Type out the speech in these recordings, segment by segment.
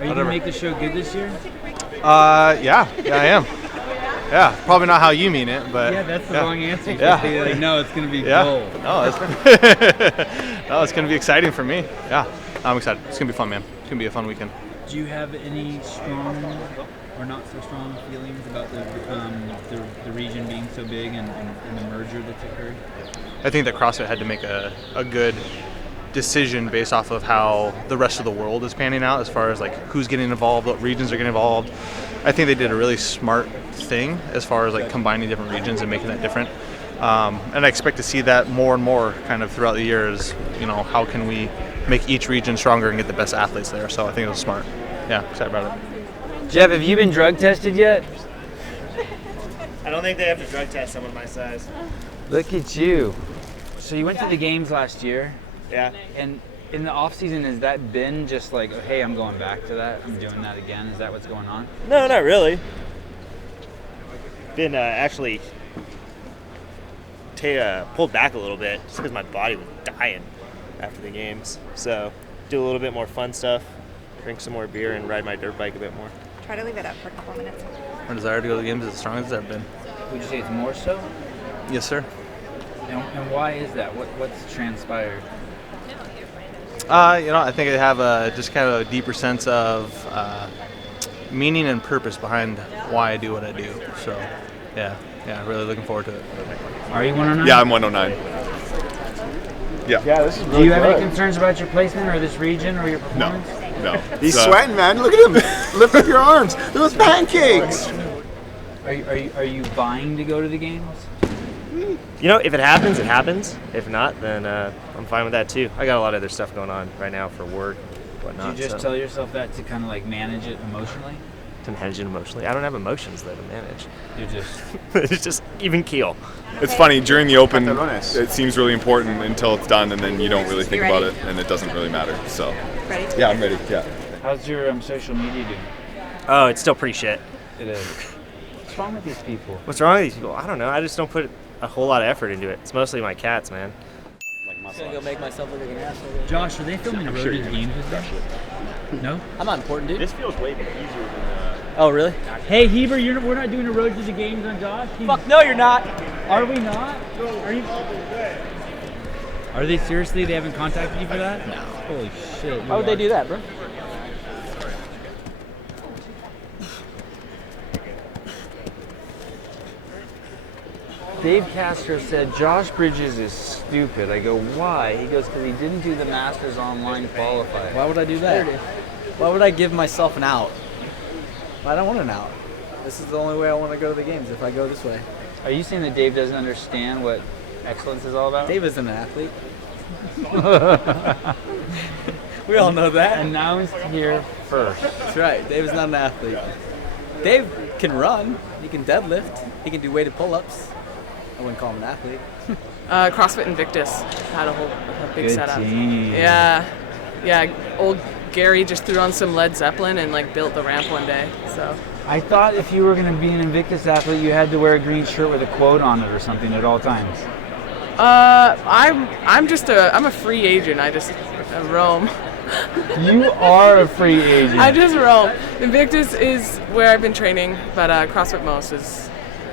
Are you going to make the show good this year? Yeah, I am. Yeah, probably not how you mean it, but yeah, that's the wrong answer. Yeah, like, no, it's going to be gold. No, it's going to be exciting for me. Yeah, I'm excited. It's going to be fun, man. It's going to be a fun weekend. Do you have any strong or not so strong feelings about the region being so big and the merger that's occurred? I think that CrossFit had to make a good decision based off of how the rest of the world is panning out as far as like who's getting involved, what regions are getting involved. I think they did a really smart thing as far as like combining different regions and making that different. And I expect to see that more and more kind of throughout the years. You know, how can we make each region stronger and get the best athletes there? So I think it was smart. Yeah, excited about it. Jeff, have you been drug tested yet? I don't think they have to drug test someone my size. Look at you. So you went to the games last year. Yeah. And in the off season, has that been just like, hey, I'm going back to that, I'm doing that again? Is that what's going on? No, not really. Been actually pulled back a little bit just because my body was dying after the games. So do a little bit more fun stuff, drink some more beer, and ride my dirt bike a bit more. Try to leave it up for a couple minutes. Our desire to go to the games is as strong as it's ever been. Would you say it's more so? Yes, sir. And why is that? What's transpired? I think I have just kind of a deeper sense of meaning and purpose behind why I do what I do. So, yeah, really looking forward to it. Are you 109? Yeah, I'm 109. Yeah. This is really Do you have good. any concerns about your placement or this region or your No, performance? no. He's sweating, man. Look at him. Lift up your arms. Those pancakes. Are you vying to go to the games? You know, if it happens, it happens. If not, then I'm fine with that too. I got a lot of other stuff going on right now for work, whatnot. Do you just tell yourself that to kind of like manage it emotionally? To manage it emotionally. I don't have emotions though to manage. You're just It's just even keel. It's funny, during the Open, Pantalones. it seems really important until it's done, and then you don't really think You about ready? it, and it doesn't really matter. So, Ready? yeah, I'm ready. Yeah. how's your social media doing? Oh, it's still pretty shit. It is. What's wrong with these people? What's wrong with these people? I don't know. I just don't put a whole lot of effort into it. It's mostly my cats, man. I'm gonna go make myself look like an asshole. Josh, are they filming a road to the games with you? No? I'm not important, dude. This feels way easier than Oh, really? Hey, Heber, we're not doing a road to the games on Josh? Fuck no, you're not. Are we not? Are you? Are they seriously? They haven't contacted you for that? No. Holy shit. Why would they do that, bro? Dave Castro said Josh Bridges is stupid. I go, why? He goes, because he didn't do the Masters online qualifier. Why would I do that? Why would I give myself an out? I don't want an out. This is the only way I want to go to the games, if I go this way. Are you saying that Dave doesn't understand what excellence is all about? Dave isn't an athlete. We all know that. Announced here first. That's right. Dave is not an athlete. Dave can run. He can deadlift. He can do weighted pull-ups. I wouldn't call him an athlete. CrossFit Invictus had a big Good setup. team. Yeah. Old Gary just threw on some Led Zeppelin and like built the ramp one day. So I thought if you were going to be an Invictus athlete, you had to wear a green shirt with a quote on it or something at all times. I'm a free agent. I just roam. You are a free agent. I just roam. Invictus is where I've been training, but CrossFit Most is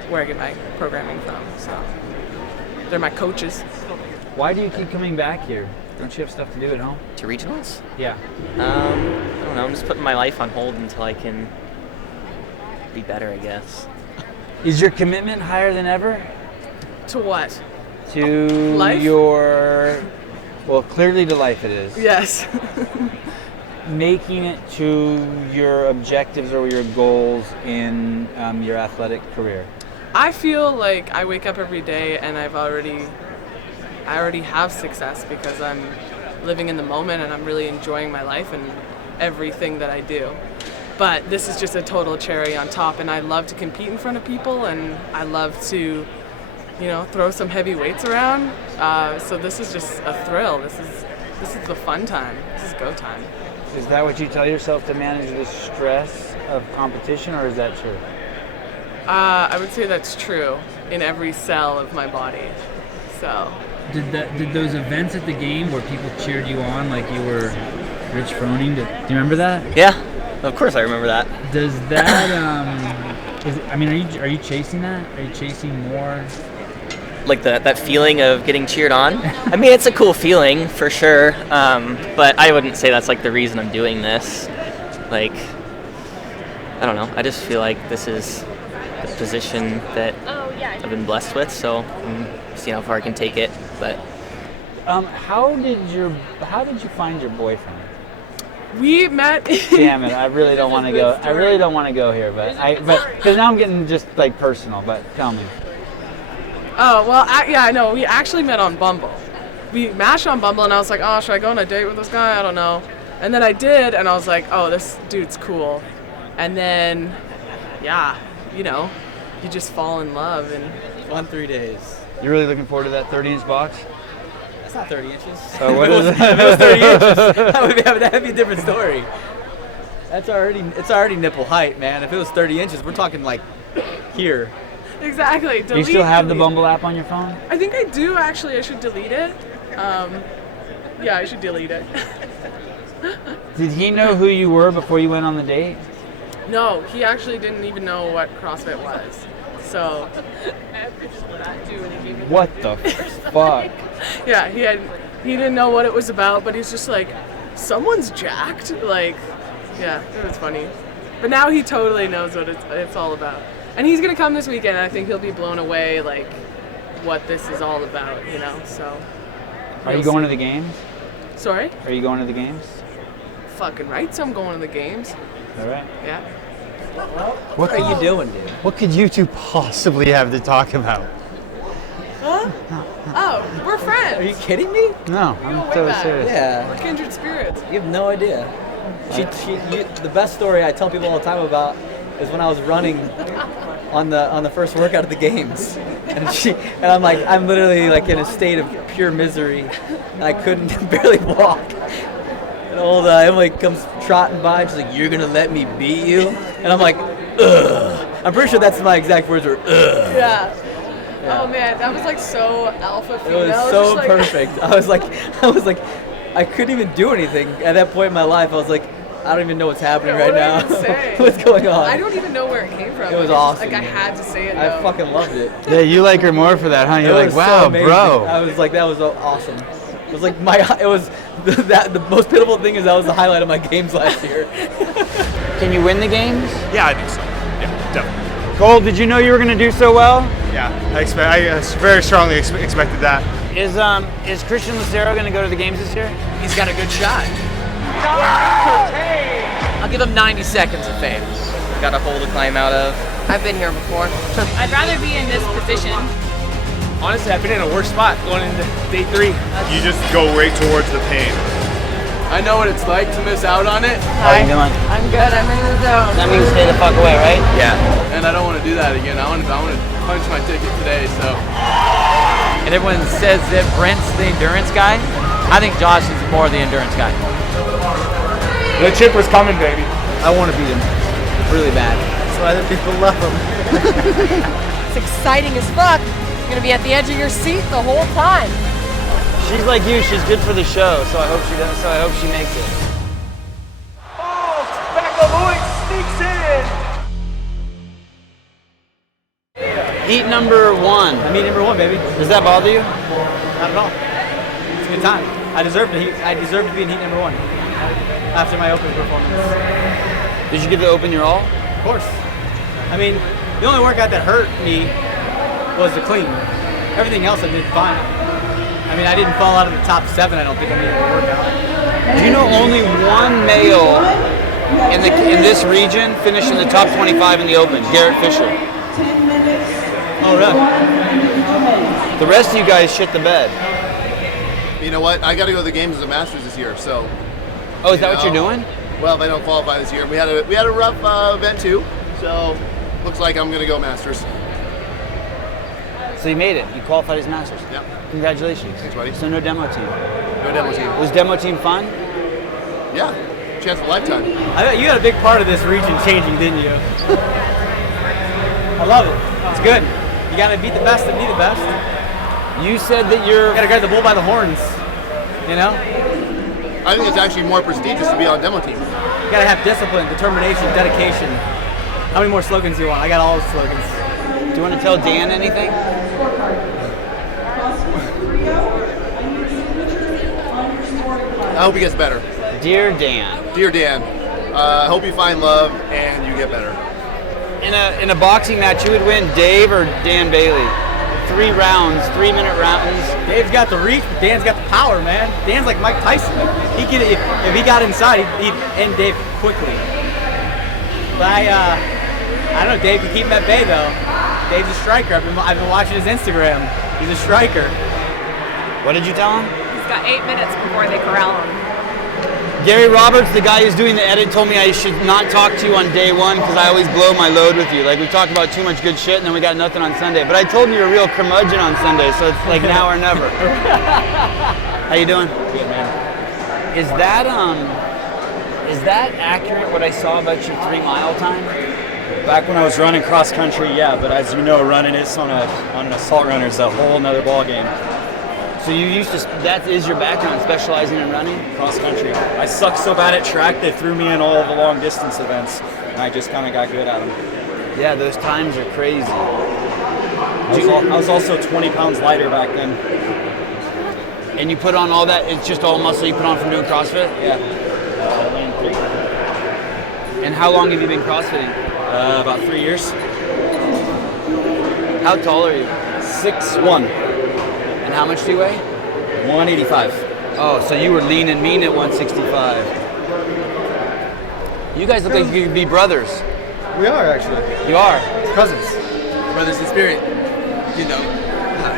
where I get my programming from. So they're my coaches. Why do you keep coming back here? Don't you have stuff to do at home? To regionals? Yeah. I don't know. I'm just putting my life on hold until I can be better, I guess. Is your commitment higher than ever? To what? To Life? well, clearly to life it is. Yes. Making it to your objectives or your goals in your athletic career. I feel like I wake up every day and I already have success because I'm living in the moment and I'm really enjoying my life and everything that I do. But this is just a total cherry on top, and I love to compete in front of people, and I love to, throw some heavy weights around. So this is just a thrill. This is the fun time. This is go time. Is that what you tell yourself to manage the stress of competition, or is that true? I would say that's true in every cell of my body. So. Did those events at the game where people cheered you on like you were Rich Froning? Do you remember that? Yeah. Of course I remember that. Does that are you chasing that? Are you chasing more? Like that feeling of getting cheered on. I mean, it's a cool feeling for sure, but I wouldn't say that's like the reason I'm doing this. Like, I don't know. I just feel like this is the position that I've been blessed with, so I'm seeing how far I can take it. But how did you find your boyfriend? We met. Damn it! I really don't want to go. I really don't want to go here, but because now I'm getting just like personal. But tell me. Oh, well, I know. We actually met on Bumble. We matched on Bumble, and I was like, oh, should I go on a date with this guy? I don't know. And then I did, and I was like, oh, this dude's cool. And then, yeah, you know, you just fall in love. And Fun 3 days. You're really looking forward to that 30-inch box? That's not 30 inches. So what is it? If it was 30 inches, that'd be a different story. It's already nipple height, man. If it was 30 inches, we're talking like here. Exactly. Do you still have the Bumble app on your phone? I think I do, actually. I should delete it. Yeah, I should delete it. Did he know who you were before you went on the date? No, he actually didn't even know what CrossFit was. So. What the fuck? Yeah, he didn't know what it was about, but he's just like, someone's jacked? Like, yeah, it was funny. But now he totally knows what it's all about. And he's gonna come this weekend, and I think he'll be blown away, like, what this is all about, you know, so. Are you going to the games? Sorry? Are you going to the games? Fucking right, so I'm going to the games. All right. Yeah. What are you doing, dude? What could you two possibly have to talk about? Huh? Oh, we're friends. Are you kidding me? No, I'm totally serious. Yeah. We're kindred spirits. You have no idea. The best story I tell people all the time about is when I was running on the first workout of the games, and I'm literally like in a state of pure misery. And I couldn't barely walk. And old Emily comes trotting by, and she's like, "You're gonna let me beat you?" And I'm like, "Ugh." I'm pretty sure that's my exact words were, "Ugh." Yeah. Oh man, that was like so alpha It female. was just so like perfect. I was like, I couldn't even do anything at that point in my life. I was like, I don't even know what's happening right What did now. I even say? What's going on? I don't even know where it came from. It was It's just, awesome. Like I had to say it. I though. fucking loved it. Yeah, you like her more for that, huh? You're It like, was so wow, amazing. bro. I was like, that was awesome. It was like the most pitiful thing is that was the highlight of my games last year. Can you win the games? Yeah, I think so. Yeah, definitely. Cole, did you know you were going to do so well? Yeah, I very strongly expected that. Is Christian Lucero going to go to the games this year? He's got a good shot. I'll give him 90 seconds of fame. Got a hole to climb out of. I've been here before. I'd rather be in this position. Honestly, I've been in a worse spot going into day 3. You just go right towards the pain. I know what it's like to miss out on it, How you doing? I'm good. I'm in the zone. That means stay the fuck away, right? Yeah. and I don't want to do that again. I want to punch my ticket today, so. And everyone says that Brent's the endurance guy. I think Josh is more the endurance guy. The chip was coming, baby. I want to beat him really bad. That's why the people love him. It's exciting as fuck. You're gonna be at the edge of your seat the whole time. She's like you. She's good for the show, so I hope she does. So I hope she makes it. Oh, McAvoy sneaks in. Heat number 1. I'm heat number 1, baby. Does that bother you? Not at all. It's a good time. I deserve to be in heat number 1 after my open performance. Did you give the open your all? Of course. I mean, the only workout that hurt me was the clean. Everything else I did fine. I mean, I didn't fall out of the top 7. I don't think I needed a workout. Do you know only one male in this region finished in the top 25 in the open? Garrett Fisher. Oh, really? The rest of you guys shit the bed. You know what? I got to go to the games as a Masters this year, so. Oh, is that what you're doing? Well, they don't qualify this year. We had a rough event too, so looks like I'm gonna go Masters. So you made it. You qualified as Masters. Yep. Congratulations. Thanks, buddy. So no demo team. No demo team. Was demo team fun? Yeah. Chance of a lifetime. I bet you got a big part of this region changing, didn't you? I love it. It's good. You gotta beat the best to be the best. You said that you gotta grab the bull by the horns. You know? I think it's actually more prestigious to be on demo team. You gotta have discipline, determination, dedication. How many more slogans do you want? I got all the slogans. Do you want to tell Dan anything? I hope he gets better. Dear Dan. Dear Dan, I hope you find love and you get better. In a boxing match, you would win Dave or Dan Bailey. 3 rounds, 3-minute rounds. Dave's got the reach, but Dan's got the power, man. Dan's like Mike Tyson. He could, if he got inside, he'd end Dave quickly. But I don't know, Dave can keep him at bay though. Dave's a striker. I've been watching his Instagram. He's a striker. What did you tell him? He's got 8 minutes before they corral him. Gary Roberts, the guy who's doing the edit, told me I should not talk to you on day 1 because I always blow my load with you. Like, we talk about too much good shit and then we got nothing on Sunday. But I told him you're a real curmudgeon on Sunday, so it's like now or never. How you doing? Good, man. Is that accurate what I saw about your 3-mile time? Back when I was running cross country, yeah, but as you know, running is on an assault runner is a whole nother ball game. So you used to, that is your background, specializing in running? Cross country. I sucked so bad at track, they threw me in all the long distance events, and I just kind of got good at them. Yeah, those times are crazy. I was also 20 pounds lighter back then. And you put on all that, it's just all muscle you put on from doing CrossFit? Yeah. And how long have you been CrossFitting? About 3 years. How tall are you? 6'1". And how much do you weigh? 185. Oh, so you were lean and mean at 165. You guys look like you could be brothers. We are, actually. You are? Cousins. Brothers in spirit. You know.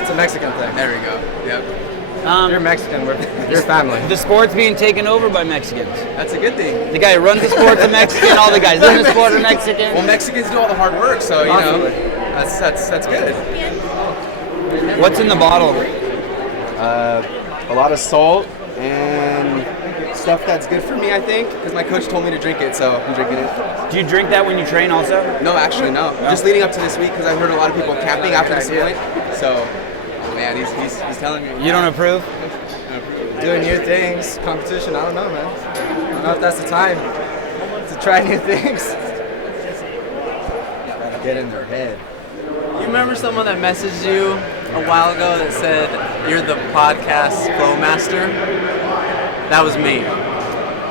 It's a Mexican thing. There we go. Yep. You're Mexican. You're family. The sport's being taken over by Mexicans. That's a good thing. The guy who runs the sport's a Mexican. All the guys in the sport are Mexican. Well, Mexicans do all the hard work, so you know, that's good. What's in the bottle? A lot of salt and stuff that's good for me, I think, because my coach told me to drink it, so I'm drinking it. Do you drink that when you train also? No, actually, no. Just leading up to this week, because I've heard a lot of people camping after this point. So, man, he's telling me. You don't approve? Doing new things, competition, I don't know, man. I don't know if that's the time to try new things. Gotta get in their head. You remember someone that messaged you a while ago that said, "You're the podcast flow master"? That was me.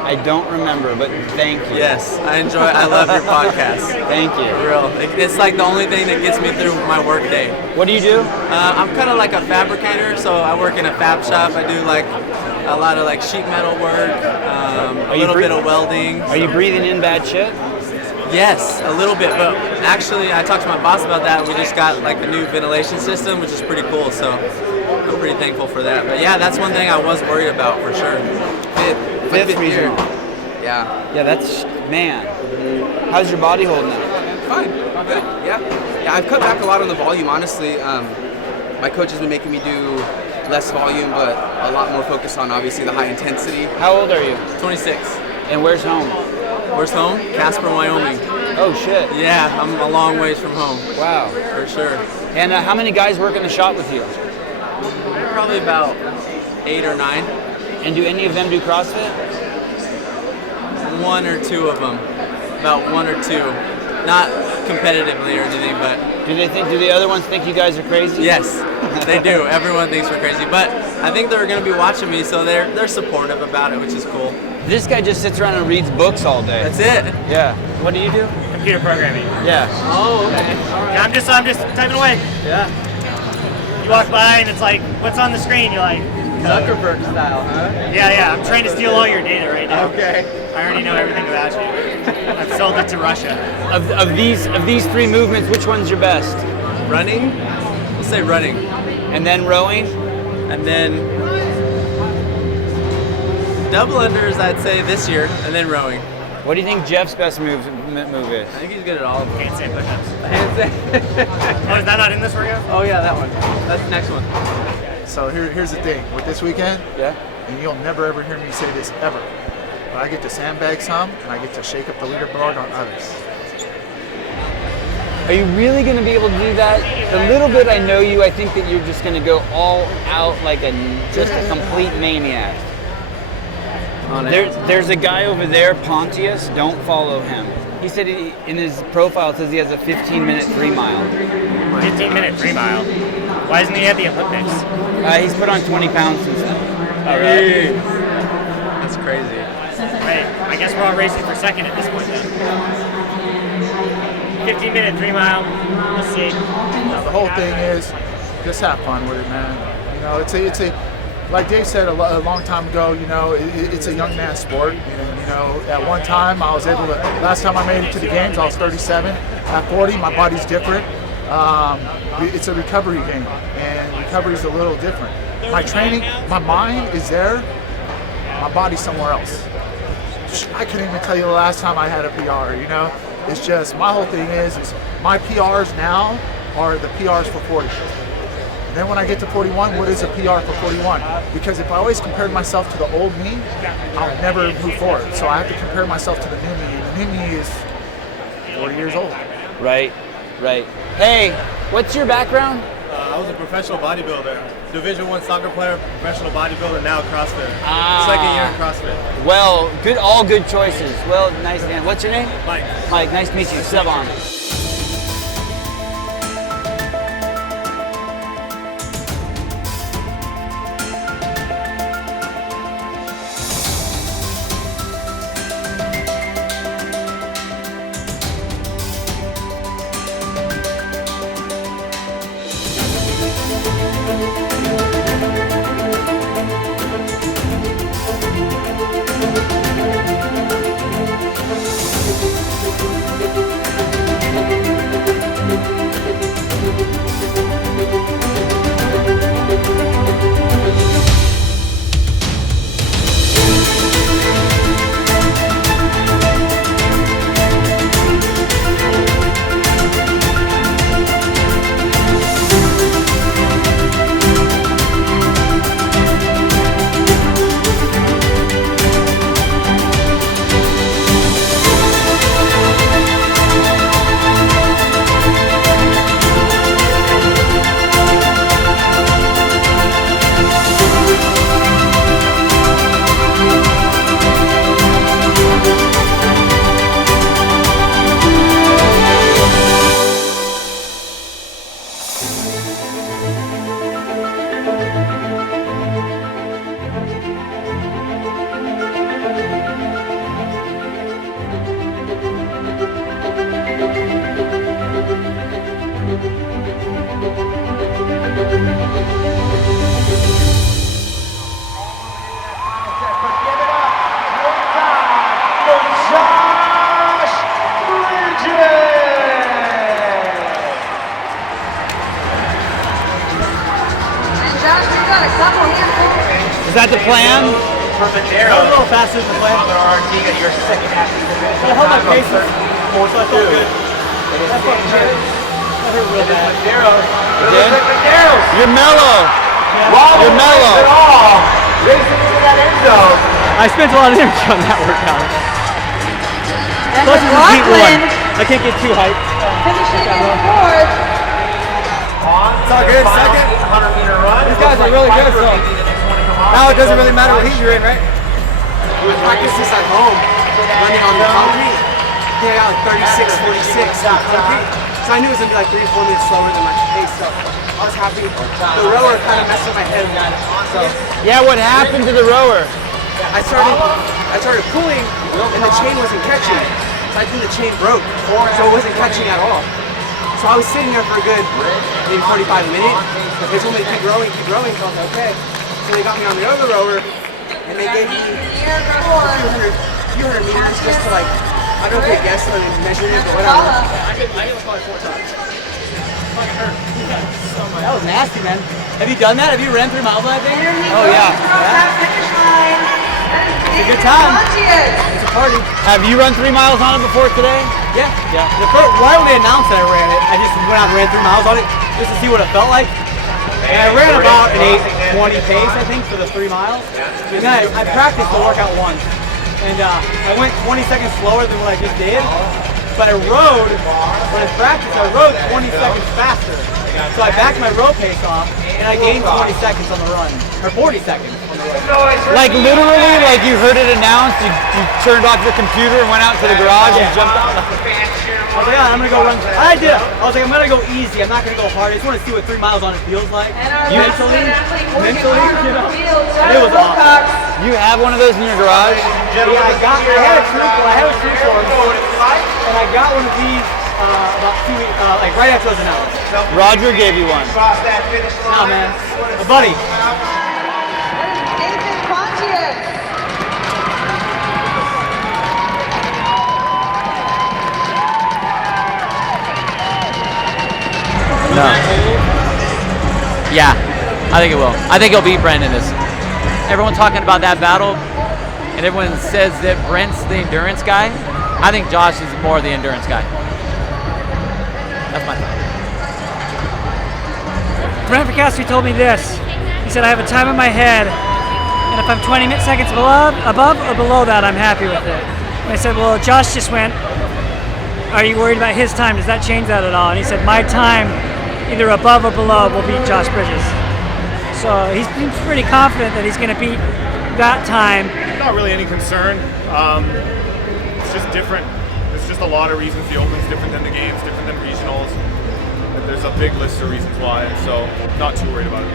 I don't remember, but thank you. Yes, I love your podcast. Thank you. For real. It's like the only thing that gets me through my work day. What do you do? I'm kind of like a fabricator, so I work in a fab shop. I do like a lot of like sheet metal work, a little bit of welding. Are you breathing in bad shit? Yes, a little bit, but actually I talked to my boss about that. We just got like a new ventilation system, which is pretty cool, so I'm pretty thankful for that. But yeah, that's one thing I was worried about for sure. Fifth reason. Yeah. Yeah, that's, man. How's your body holding up? Fine, good, yeah. Yeah, I've cut back a lot on the volume, honestly. My coach has been making me do less volume, but a lot more focus on obviously the high intensity. How old are you? 26. And where's home? Where's home? Casper, Wyoming. Oh shit. Yeah, I'm a long ways from home. Wow. For sure. And how many guys work in the shop with you? Probably about 8 or 9. And do any of them do CrossFit? 1 or 2 of them. About 1 or 2. Not competitively or anything, but... Do the other ones think you guys are crazy? Yes, they do. Everyone thinks we're crazy. But I think they're going to be watching me, so they're supportive about it, which is cool. This guy just sits around and reads books all day. That's it. Yeah. What do you do? Computer programming. Yeah. Oh, okay. Yeah, I'm just typing away. Yeah. You walk by and it's like, what's on the screen? You're like, Zuckerberg style, huh? Yeah. I'm trying to steal all your data right now. Okay. I already know everything about you. I've sold it to Russia. Of these 3 movements, which one's your best? Running. We'll say running. And then rowing. And then double unders, I'd say this year, and then rowing. What do you think Jeff's best move is? I think he's good at all of them. Handstand push-ups. Handstand. Oh, is that not in this workout? Oh yeah, that one. That's the next one. So here's the thing with this weekend. Yeah. And you'll never ever hear me say this ever, but I get to sandbag some and I get to shake up the leaderboard on others. Are you really going to be able to do that? The little bit I know you, I think that you're just going to go all out like just a complete maniac. on it. There's a guy over there, Pontius. Don't follow him. He said in his profile it says he has a 15-minute 3 mile. 15-minute 3 mile. Why isn't he at the Olympics? He's put on 20 pounds since then. Oh, really? That's crazy. Right. I guess we're all racing for second at this point then. 15-minute 3 mile. Let's see. The whole thing is just have fun with it, man. You know, it's a like Dave said a long time ago, you know, it's a young man's sport. And, you know, at one time I was able to, last time I made it to the games, I was 37. At 40, my body's different. It's a recovery game, and recovery is a little different. My training, my mind is there, my body's somewhere else. I couldn't even tell you the last time I had a PR, you know? It's just, my whole thing is my PRs now are the PRs for 40. And then when I get to 41, what is a PR for 41? Because if I always compared myself to the old me, I'll never move forward. So I have to compare myself to the new me, and the new me is 40 years old. Right. Hey, what's your background? I was a professional bodybuilder, Division I soccer player, professional bodybuilder, now CrossFit. Ah. Second year in CrossFit. Well, all good choices. Well, nice man. What's your name? Mike. Mike, nice to meet you. Sevan. Is that the plan? That was a little faster than the plan. I held my pace, so I felt good. That fucking hurt. That hurt real bad. You're mellow. You're mellow. I spent a lot of energy on that workout. Plus it's a heat one. I can't get too hyped. Finishing in fourth. It's all good. Second. 100-meter run. These guys are really good, so now it doesn't really matter what heat you're in, right? I practiced this at home, running on the concrete. Yeah, I got like 36, 46 on concrete. So I knew it was going to be like 3 or 4 minutes slower than my pace, so I was happy. The rower kind of messed with my head. So yeah, what happened to the rower? I started pulling, and the chain wasn't catching. So I think the chain broke, so it wasn't catching at all. So I was sitting there for a good maybe 45 minutes. They told me to keep rowing, so I was like, okay. So they got me on the other rower, and they gave me a few hundred meters just to like, I don't know if they guessed or they measured it, but whatever. I hit it probably 4 times. Fucking hurt. That was nasty, man. Have you done that? Have you ran 3 miles on that thing? Oh yeah. It's a good time. It's a party. Have you run 3 miles on it before today? Yeah. Right when they announced that I ran it, I just went out and ran 3 miles on it just to see what it felt like. And I ran about an 8:20 pace, I think, for the 3 miles. And then I practiced the workout once. And I went 20 seconds slower than what I just did. But I rode, when I practiced, I rode 20 seconds faster. So I backed my row pace off, and I gained 20 seconds on the run. Or 40 seconds on the Like literally, like you heard it announced, you turned off your computer and went out to the garage and jumped out? I was like, yeah, I'm gonna go run. I did. I was like, I'm gonna go easy. I'm not gonna go hard. I just want to see what 3 miles on it feels like. Mentally, you know. It was awesome. You have one of those in your garage? Yeah, I had a troop for him, and I got one of these about 2 weeks, like right after it was announced. Roger gave you one. No, man, a buddy. No. Yeah, I think it will. I think he'll beat Brent in this. Everyone talking about that battle, and everyone says that Brent's the endurance guy. I think Josh is more the endurance guy. That's my thought. Brent Fikowski told me this. He said, I have a time in my head, and if I'm 20 seconds above or below that, I'm happy with it. And I said, well, Josh just went, are you worried about his time? Does that change that at all? And he said, my time, either above or below, will beat Josh Bridges. So he's pretty confident that he's going to beat that time. Not really any concern. It's just different. There's just a lot of reasons the Open's different than the games, different than regionals. There's a big list of reasons why, and so not too worried about it.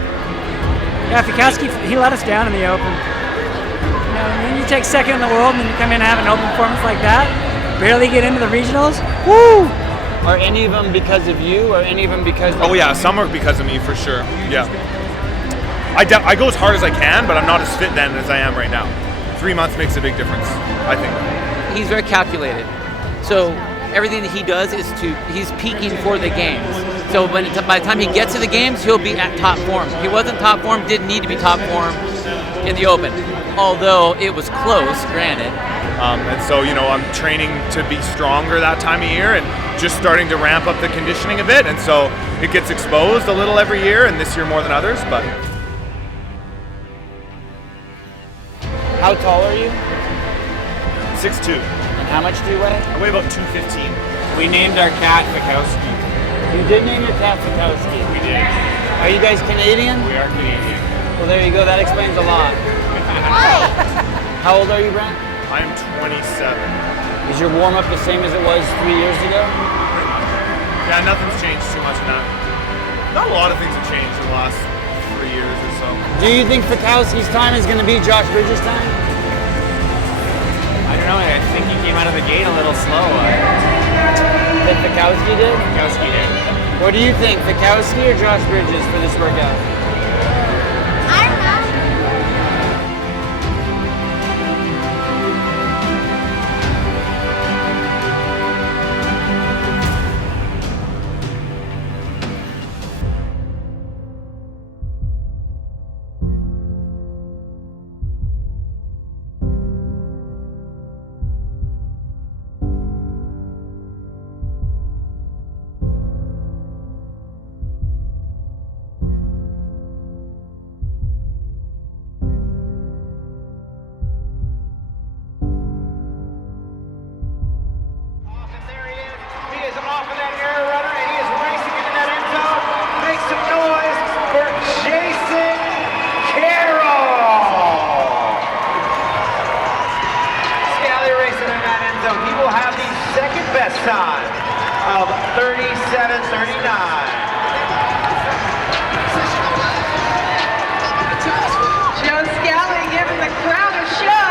Yeah, Fikowski, he let us down in the Open. You know, and then you take second in the world and then you come in and have an Open performance like that, barely get into the regionals. Woo! Are any of them because of you, or any of them because of... Oh yeah, some are because of me for sure. Yeah. I go as hard as I can, but I'm not as fit then as I am right now. 3 months makes a big difference, I think. He's very calculated. So everything that he does is he's peaking for the games. So by the time he gets to the games, he'll be at top form. He wasn't top form, didn't need to be top form in the Open. Although it was close, granted. And so, you know, I'm training to be stronger that time of year and just starting to ramp up the conditioning a bit. And so it gets exposed a little every year, and this year more than others, but. How tall are you? 6'2". And how much do you weigh? I weigh about 215. We named our cat Fikowski. You did name your cat Fikowski? We did. Are you guys Canadian? We are Canadian. Well, there you go. That explains a lot. How old are you, Brent? I am 27. Is your warm-up the same as it was 3 years ago? Yeah, nothing's changed too much in that. Not a lot of things have changed in the last 3 years or so. Do you think Fikowski's time is going to beat Josh Bridges' time? I don't know. I think he came out of the gate a little slow. That Fikowski did? Fikowski did. What do you think, Fikowski or Josh Bridges for this workout? I don't know. Time of 37:39. Joe Scali giving the crowd a show.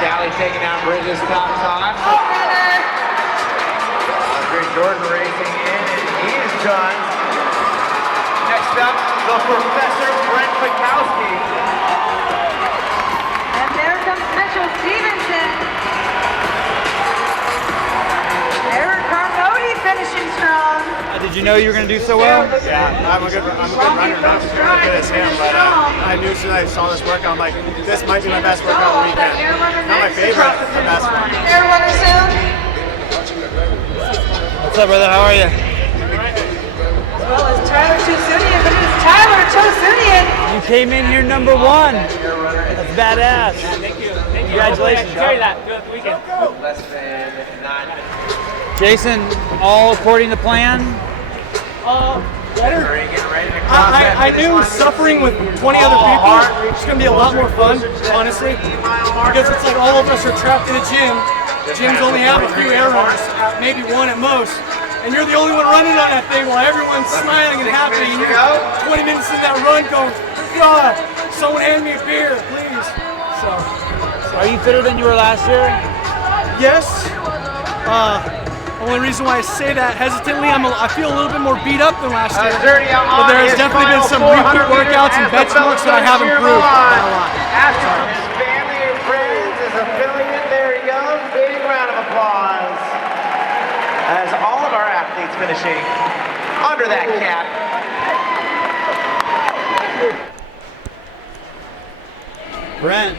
Scali taking out Bridges' top time. Greg Jordan racing in, and he is done. Next up, the Professor Brent Fikowski. And there comes Mitchell Stevenson. Eric Carmody finishing strong. Did you know you were going to do so well? Yeah, I'm a good runner, not just as good as him, but I knew as soon as I saw this workout, I'm like, this might be my best workout of the weekend. Not my favorite, but the best one. Air runner soon. What's up, brother? How are you? As well as Tyler Chosunian, but it is Tyler Chosunian. You came in here number 1. That's badass. Yeah, thank you. Congratulations. Carry that throughout the weekend. Less than 9 minutes. Jason, all according to plan? better. I knew suffering with 20 other people is going to be a lot more fun, honestly, because it's like all of us are trapped in a gym. Gyms only have a few air runners, maybe one at most, and you're the only one running on that thing while everyone's smiling and happy, and you're 20 minutes in that run going, God, someone hand me a beer, please. So, are you fitter than you were last year? Yes. Only reason why I say that hesitantly, I feel a little bit more beat up than last year. But there has definitely been some repeat workouts and benchmarks that I have improved by a lot. After his family and friends, his affiliate, there he goes. Big round of applause. As all of our athletes finishing under that cap. Brent,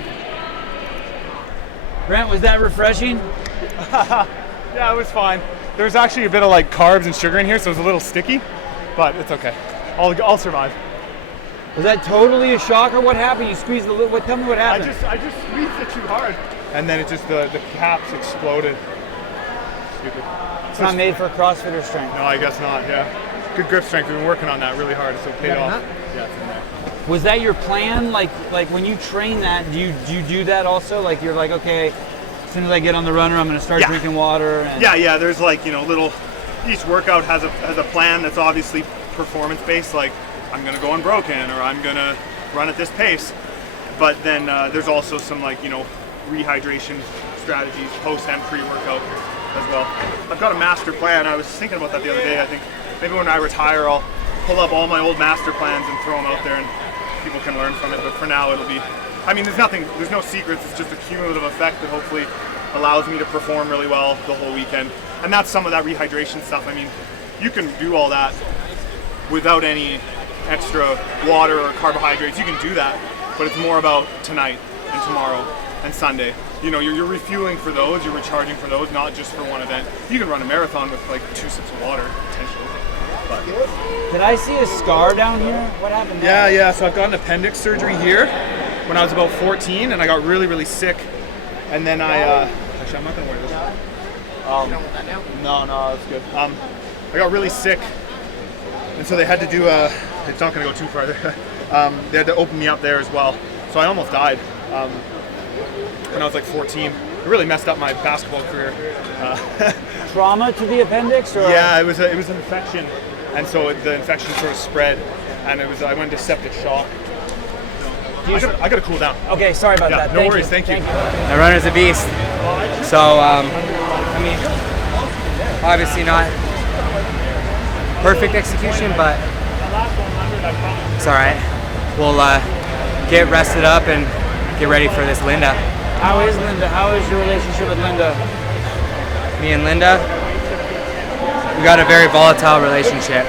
was that refreshing? Yeah, it was fine. There's actually a bit of like carbs and sugar in here, so it was a little sticky, but it's okay. I'll survive. Was that totally a shock, or what happened? You squeezed the lid. Tell me what happened. I just squeezed it too hard, and then it just the caps exploded. Stupid. It's not made for CrossFitter strength. No, I guess not. Yeah, good grip strength. We've been working on that really hard, so it paid off. Yeah, it's in there. Was that your plan? Like when you train that, do you do that also? Like you're like, okay, as soon as I get on the runner, I'm going to start drinking water. And Yeah. There's like each workout has a plan that's obviously performance based. Like I'm going to go unbroken, or I'm going to run at this pace. But then there's also some rehydration strategies post and pre-workout as well. I've got a master plan. I was thinking about that the other day. I think maybe when I retire, I'll pull up all my old master plans and throw them out there, and people can learn from it. But for now, it'll be. I mean, there's no secrets. It's just a cumulative effect that hopefully allows me to perform really well the whole weekend. And that's some of that rehydration stuff. I mean, you can do all that without any extra water or carbohydrates. You can do that, but it's more about tonight and tomorrow and Sunday. You're refueling for those, you're recharging for those, not just for one event. You can run a marathon with 2 sips of water, potentially. But. Did I see a scar down here? What happened there? Yeah, so I've got an appendix surgery here when I was about 14, and I got really, really sick. And then actually, I'm not gonna wear this. No, that's good. I got really sick, and so they had to do it's not gonna go too far there. They had to open me up there as well. So I almost died when I was 14. It really messed up my basketball career. Trauma to the appendix, or? Yeah, it was an infection, and so the infection sort of spread, and I went into septic shock. I gotta cool down. Okay, sorry about that. No worries, thank you. My runner's a beast. So, obviously not perfect execution, but it's all right. We'll get rested up and get ready for this Linda. How is Linda? How is your relationship with Linda? Me and Linda, we got a very volatile relationship.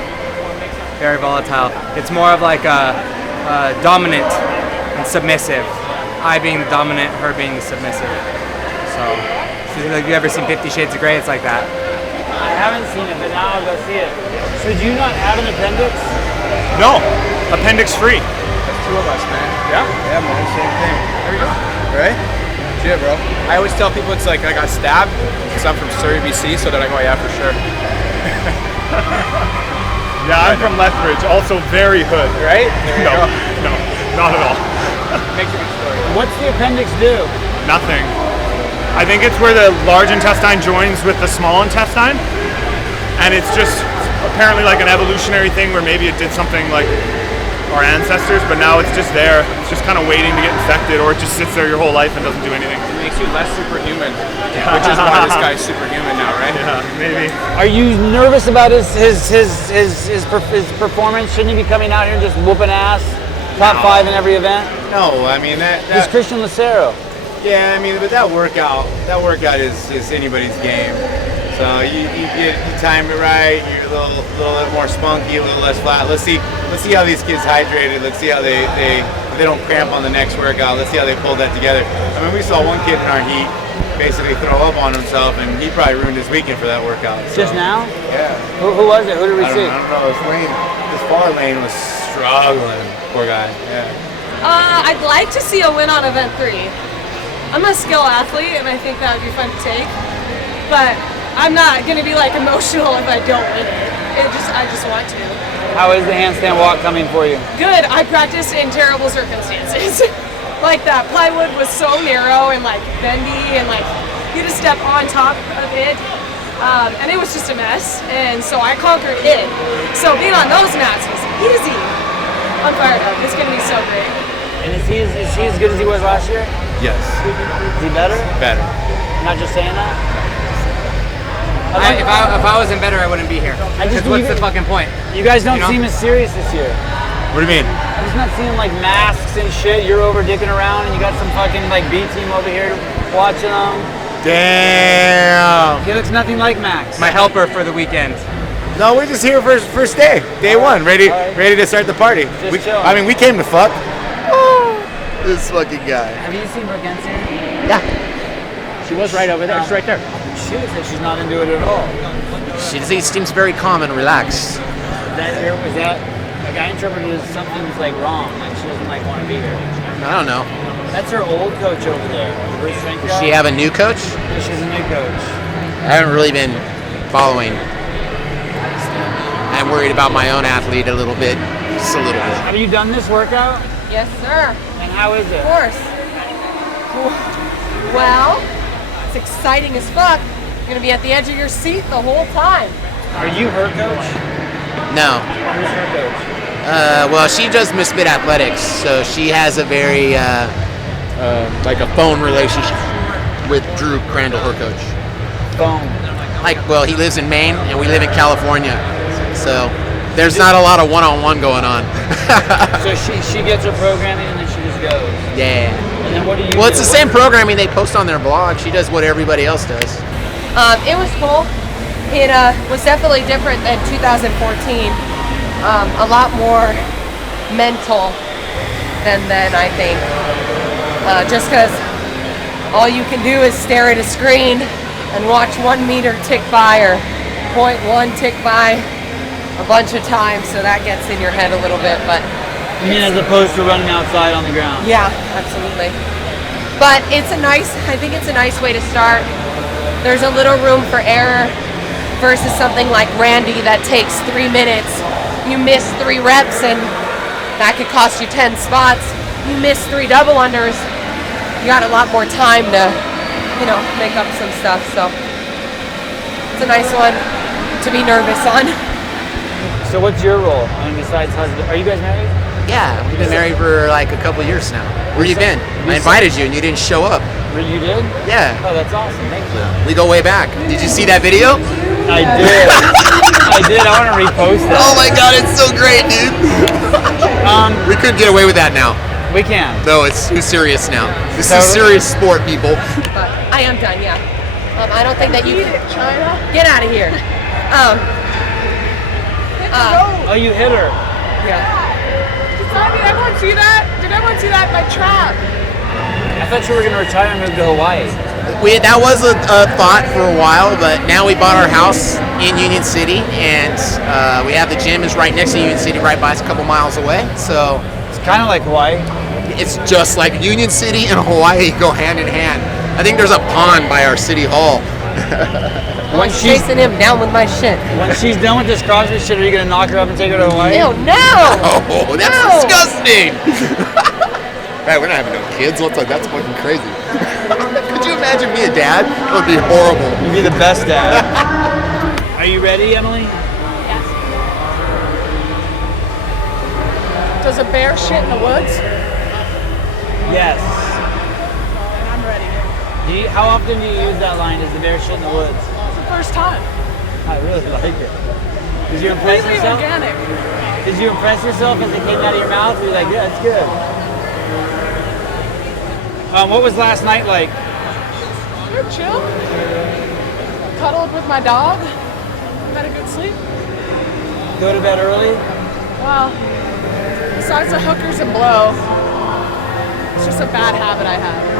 Very volatile. It's more of like a dominant and submissive. I being the dominant, her being the submissive. So, if you've ever seen 50 Shades of Grey, it's like that. I haven't seen it, but now I'll go see it. So do you not have an appendix? No, appendix free. That's 2 of us, man. Yeah? Yeah, man, same thing. There you go. Right? Shit, bro. I always tell people it's like I got stabbed because I'm from Surrey, BC, so they're like, oh yeah, for sure. Yeah, I'm from Lethbridge, also very hood. Right? No, not at all. Makes a good story. What's the appendix do? Nothing. I think it's where the large intestine joins with the small intestine, and it's just apparently like an evolutionary thing where maybe it did something like our ancestors, but now it's just there. It's just kind of waiting to get infected, or it just sits there your whole life and doesn't do anything. It makes you less superhuman, which is why this guy's superhuman now, right? Yeah, maybe. Are you nervous about his performance? Shouldn't he be coming out here and just whooping ass? Top 5 in every event? No, I mean He's Christian Lucero. Yeah, I mean, but that workout is anybody's game. So you time it right. You're a little more spunky, a little less flat. Let's see how these kids hydrated. Let's see how they don't cramp on the next workout. Let's see how they pull that together. I mean, we saw one kid in our heat basically throw up on himself, and he probably ruined his weekend for that workout. So. Just now? Yeah. Who was it? Who did we see? I don't know. This lane, this far lane was struggling. Poor guy. Yeah. I'd like to see a win on event 3. I'm a skill athlete, and I think that would be fun to take. But I'm not going to be emotional if I don't win it. I just want to. How is the handstand walk coming for you? Good. I practiced in terrible circumstances. Like that plywood was so narrow and like bendy, and like you had to step on top of it, and it was just a mess. And so I conquered it. So being on those mats was easy. I'm fired up. It's gonna be so great. And is he as good as he was last year? Yes. Is he better? Better. You're not just saying that? If I wasn't better, I wouldn't be here. What's the fucking point? You guys don't You know? seem as serious this year. What do you mean? I'm just not seeing like masks and shit. You're over dicking around, and you got some fucking like B team over here watching them. Damn. He looks nothing like Max. My helper for the weekend. No, we're just here for first day. Day one, ready to start the party. I mean, we came to fuck. This fucking guy. Have you seen Brooke Ensign? Yeah. She was right over there. She's right there. She looks like she's not into it at all. She seems very calm and relaxed. Was that like I interpreted as something's like wrong, like she doesn't like want to be here. I don't know. That's her old coach over there. The Bruce strength Does guy. she have a new coach? Yeah, she has a new coach. I haven't really been following. I'm worried about my own athlete a little bit. Just a little bit. Have you done this workout? Yes, sir. And how is it? Of course. Well, it's exciting as fuck. You're gonna be at the edge of your seat the whole time. Are you her coach? No. Who's her coach? Well, she does Misfit Athletics, so she has a very like a phone relationship with Drew Crandall, her coach. Phone. Like, well, he lives in Maine and we live in California, so there's not a lot of one-on-one going on. So she gets her programming and then she just goes. Yeah. And then what do you Well, do? it's the same programming they post on their blog. She does what everybody else does. It was cool. It was definitely different than 2014. A lot more mental than then, I think. Just because all you can do is stare at a screen and watch 1 meter tick by or 0.1 tick by a bunch of times, so that gets in your head a little bit. But You mean as opposed to running outside on the ground? yeah, absolutely. But I think it's a nice way to start. There's a little room for error versus something like Randy that takes 3 minutes. You miss 3 reps and that could cost you 10 spots. You miss 3 double unders, you got a lot more time to, make up some stuff. So it's a nice one to be nervous on. So what's your role? I mean, besides husband, are you guys married? Yeah, we've been married for like a couple years now. Where you been? I invited you and you didn't show up. You did? Yeah. Oh, that's awesome. Thank you. We go way back. Did you see that video? I did. I did. I want to repost that. Oh my god, it's so great, dude. We couldn't get away with that now. We can. No, it's too serious now. This is serious sport, people. But I am done, yeah. I don't think that you China. Get out of here. Oh, you hit her. Yeah. Did everyone see that? Did everyone see that? My trap. I thought you were going to retire and move to Hawaii. That was a thought for a while, but now we bought our house in Union City, and we have the gym is right next to Union City, right by us, a couple miles away. So it's kind of like Hawaii. It's just like Union City and Hawaii go hand in hand. I think there's a pond by our city hall. I'm chasing him down with my shit. When she's done with this CrossFit shit, are you going to knock her up and take her to Hawaii? Ew, no! Oh, that's disgusting! Right, we're not having no kids. Looks like that's fucking crazy. Could you imagine being a dad? That would be horrible. You'd be the best dad. Are you ready, Emily? Yes. Does a bear shit in the woods? Yes. And I'm ready. How often do you use that line, is the bear shit in the woods? It's the first time. I really like it. Did you impress Completely yourself? organic. Did you impress yourself as it came out of your mouth? You're like, yeah, it's good. What was last night like? Good, chill. Cuddled with my dog. Had a good sleep. Go to bed early? Well, besides the hookers and blow, it's just a bad habit I have.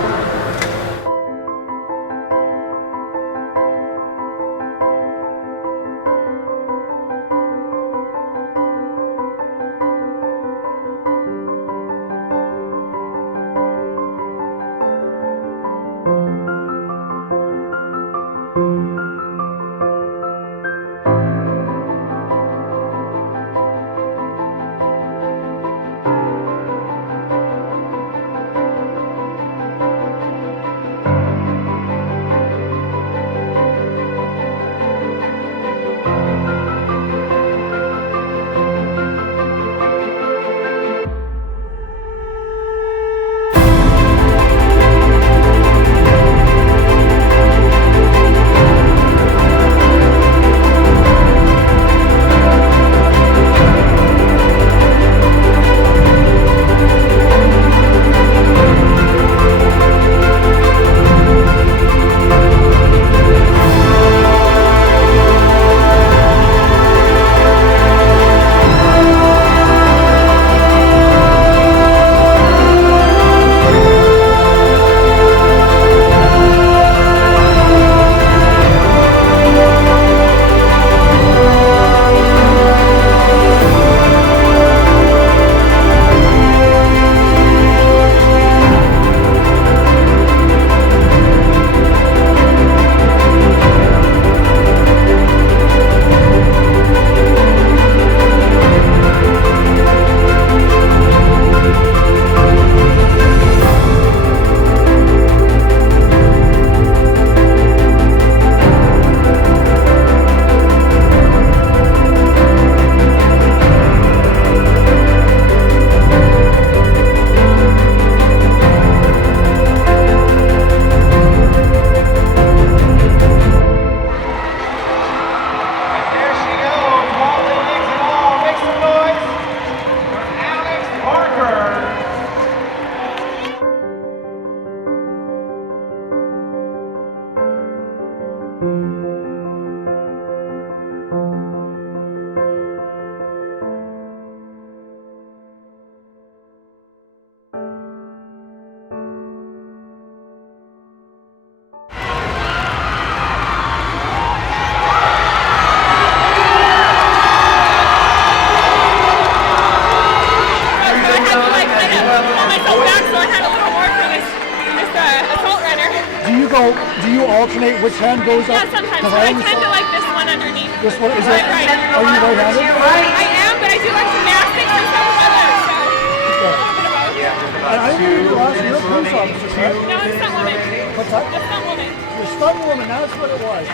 go, do you alternate which hand goes up? Yeah, sometimes. 'Cause But I always tend to saw- like this one underneath. This one, is right, it, right. are you right-handed? I am, but I do like gymnastics and several others, so a little bit of both. And I think you're a police officer, right? No, it's not woman. What's that? It's not woman. You're stunt woman, that's what it was.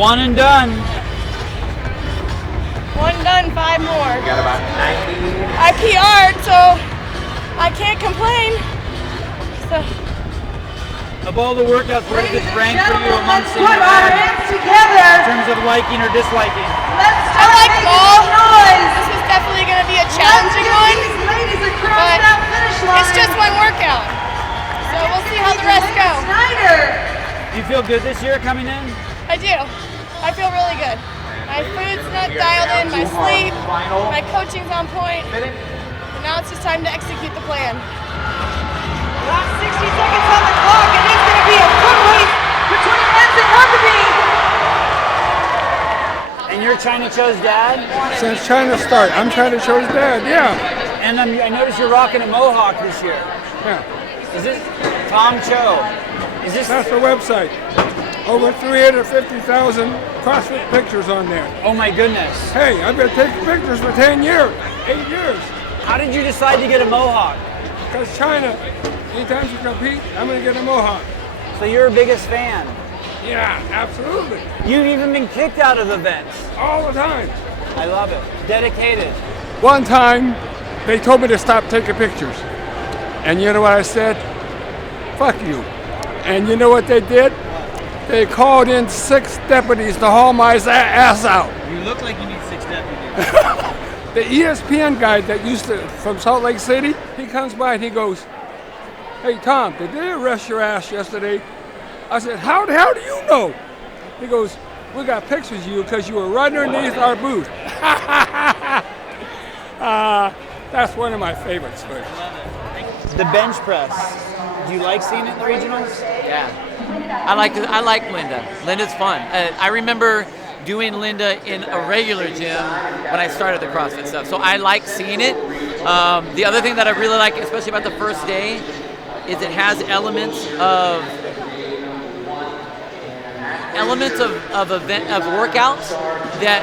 One and done. One done, 5 more. Got about 90. I PR'd, so I can't complain. So. Of all the workouts, where does this rank for you amongst Put our hands together. in terms of liking or disliking? I like them all. This is definitely going to be a challenging one, but it's just one workout. So we'll see how the rest go. Do you feel good this year coming in? I do. I feel really good. My food's not dialed in, my sleep, my coaching's on point. And now it's just time to execute the plan. Last 60 seconds on the clock, and it's going to be a foot race between men's and rugby. And you're China Cho's dad? Since China started, I'm China Cho's dad, yeah. And I noticed you're rocking a mohawk this year. Yeah. Is this Tom Cho? Is this? That's the website. Over 350,000 CrossFit pictures on there. Oh my goodness. Hey, I've been taking pictures for 10 years, 8 years. How did you decide to get a mohawk? Because China, anytime you compete, I'm going to get a mohawk. So you're a biggest fan? Yeah, absolutely. You've even been kicked out of events? All the time. I love it. Dedicated. One time, they told me to stop taking pictures. And you know what I said? Fuck you. And you know what they did? They called in 6 deputies to haul my ass out. You look like you need 6 deputies. The ESPN guy that used to, from Salt Lake City, he comes by and he goes, "Hey Tom, did they arrest your ass yesterday?" I said, "How the hell do you know?" He goes, "We got pictures of you because you were right underneath our booth." That's one of my favorites. The bench press. Do you like seeing it in the regionals? Yeah. I like Linda. Linda's fun. I remember doing Linda in a regular gym when I started the CrossFit stuff. So I like seeing it. The other thing that I really like, especially about the first day, is it has elements of workouts that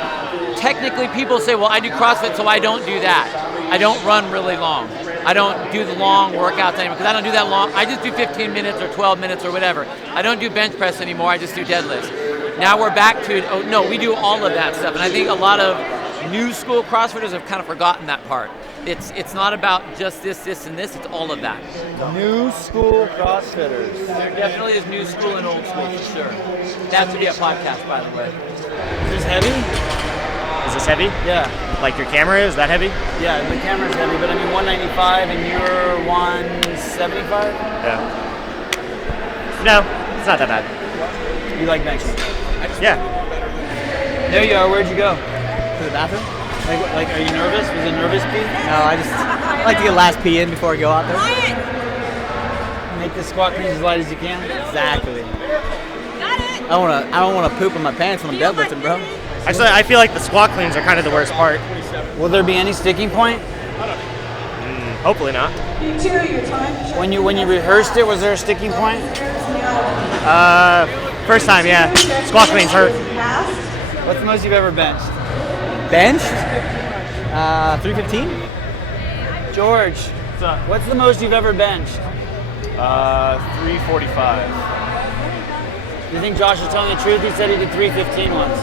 technically people say, well, I do CrossFit, so I don't do that. I don't run really long. I don't do the long workouts anymore because I don't do that long. I just do 15 minutes or 12 minutes or whatever. I don't do bench press anymore. I just do deadlifts. Now we're back to, oh no, we do all of that stuff. And I think a lot of new school CrossFitters have kind of forgotten that part. It's not about just this, and this. It's all of that. New school CrossFitters. There definitely is new school and old school for sure. That should be a podcast, by the way. Is this heavy? Is this heavy? Yeah. Like your camera is that heavy? Yeah, the camera's heavy, but I mean 195 and you're 175? Yeah. No, it's not that bad. You like benching? Yeah. There you are. Where'd you go? To the bathroom? Like, are you nervous? Was it nervous pee? No, I like to get last pee in before I go out there. Make the squat clean as light as you can. Exactly. I don't wanna poop in my pants when I'm deadlifting, bro. Actually, I feel like the squat cleans are kind of the worst part. Will there be any sticking point? Hopefully not. When you rehearsed it, was there a sticking point? First time, yeah. Squat cleans hurt. What's the most you've ever benched? Benched? 315. George, what's the most you've ever benched? 345. You think Josh is telling the truth? He said he did 315 once.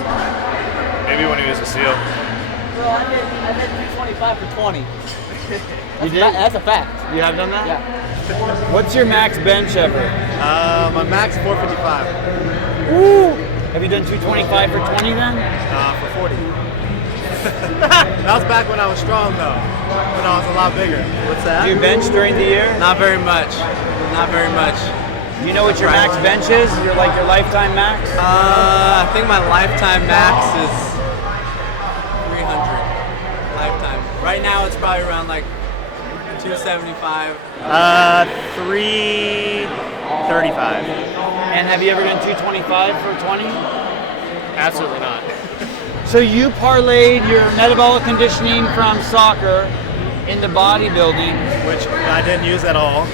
Maybe when he was a SEAL. Bro, I did 325 for 20. You did? That's a fact. You have done that? Yeah. What's your max bench ever? My max 455. Woo! Have you done 225 for 20 then? For 40. That was back when I was strong though. When I was a lot bigger. What's that? Do you bench during the year? Not very much. Not very much. Do you know what your max bench is? Your lifetime max? I think my lifetime max is 300. Lifetime. Right now it's probably around like 275. 335. And have you ever done 225 for 20? Absolutely not. So you parlayed your metabolic conditioning from soccer into bodybuilding. Which I didn't use at all.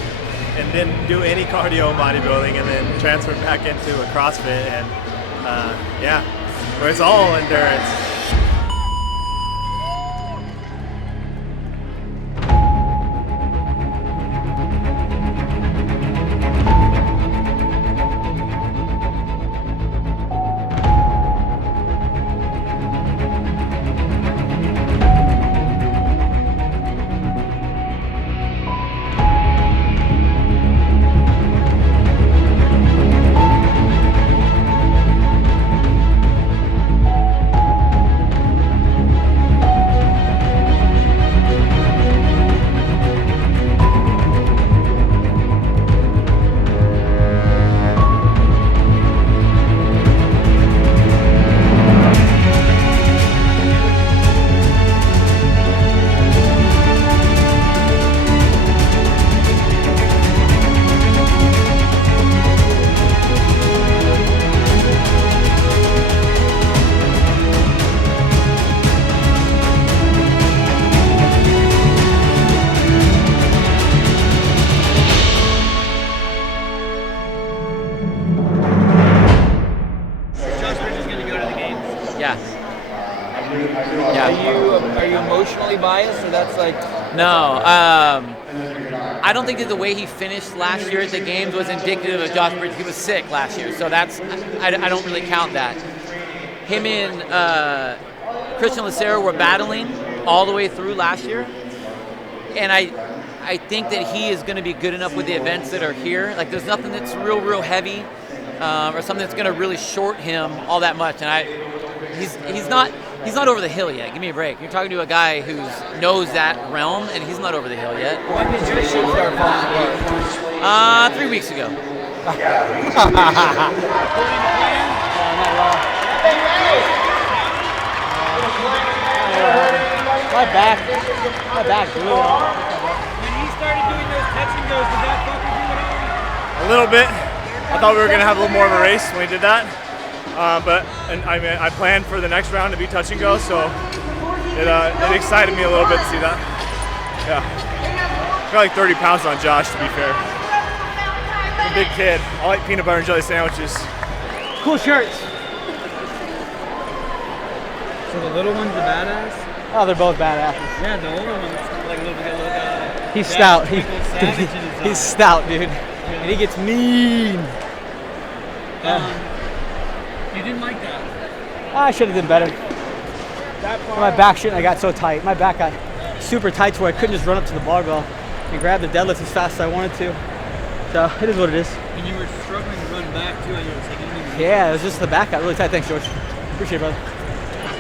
and didn't do any cardio in bodybuilding, and then transferred back into a CrossFit, and yeah, where it's all endurance. Are you emotionally biased, or that's like? No, I don't think that the way he finished last year at the games was indicative of Josh Bridges. He was sick last year, so that's I don't really count that. Him and Christian Lucero were battling all the way through last year, and I think that he is going to be good enough with the events that are here. Like, there's nothing that's real heavy or something that's going to really short him all that much. And he's not over the hill yet. Give me a break. You're talking to a guy who knows that realm, and he's not over the hill yet. When did your shit start falling apart? 3 weeks ago. My back blew off. When he started doing those touch and goes, did that fuck with you at all? A little bit. I thought we were gonna have a little more of a race when we did that, but I planned for the next round to be touch and go, so it excited me a little bit to see that. Yeah, got like 30 pounds on Josh, to be fair. I'm a big kid. I like peanut butter and jelly sandwiches. Cool shirts. So the little one's the badass? Oh, they're both badasses. Yeah, the older one's like a little. He's stout. He's stout, dude. And he gets mean. You didn't like that? I should have done better. My back shouldn't have got so tight. My back got super tight to where I couldn't just run up to the barbell and grab the deadlifts as fast as I wanted to. So it is what it is. And you were struggling to run back too. I noticed. Like, yeah, it was just the back got really tight. Thanks, George. Appreciate it, brother.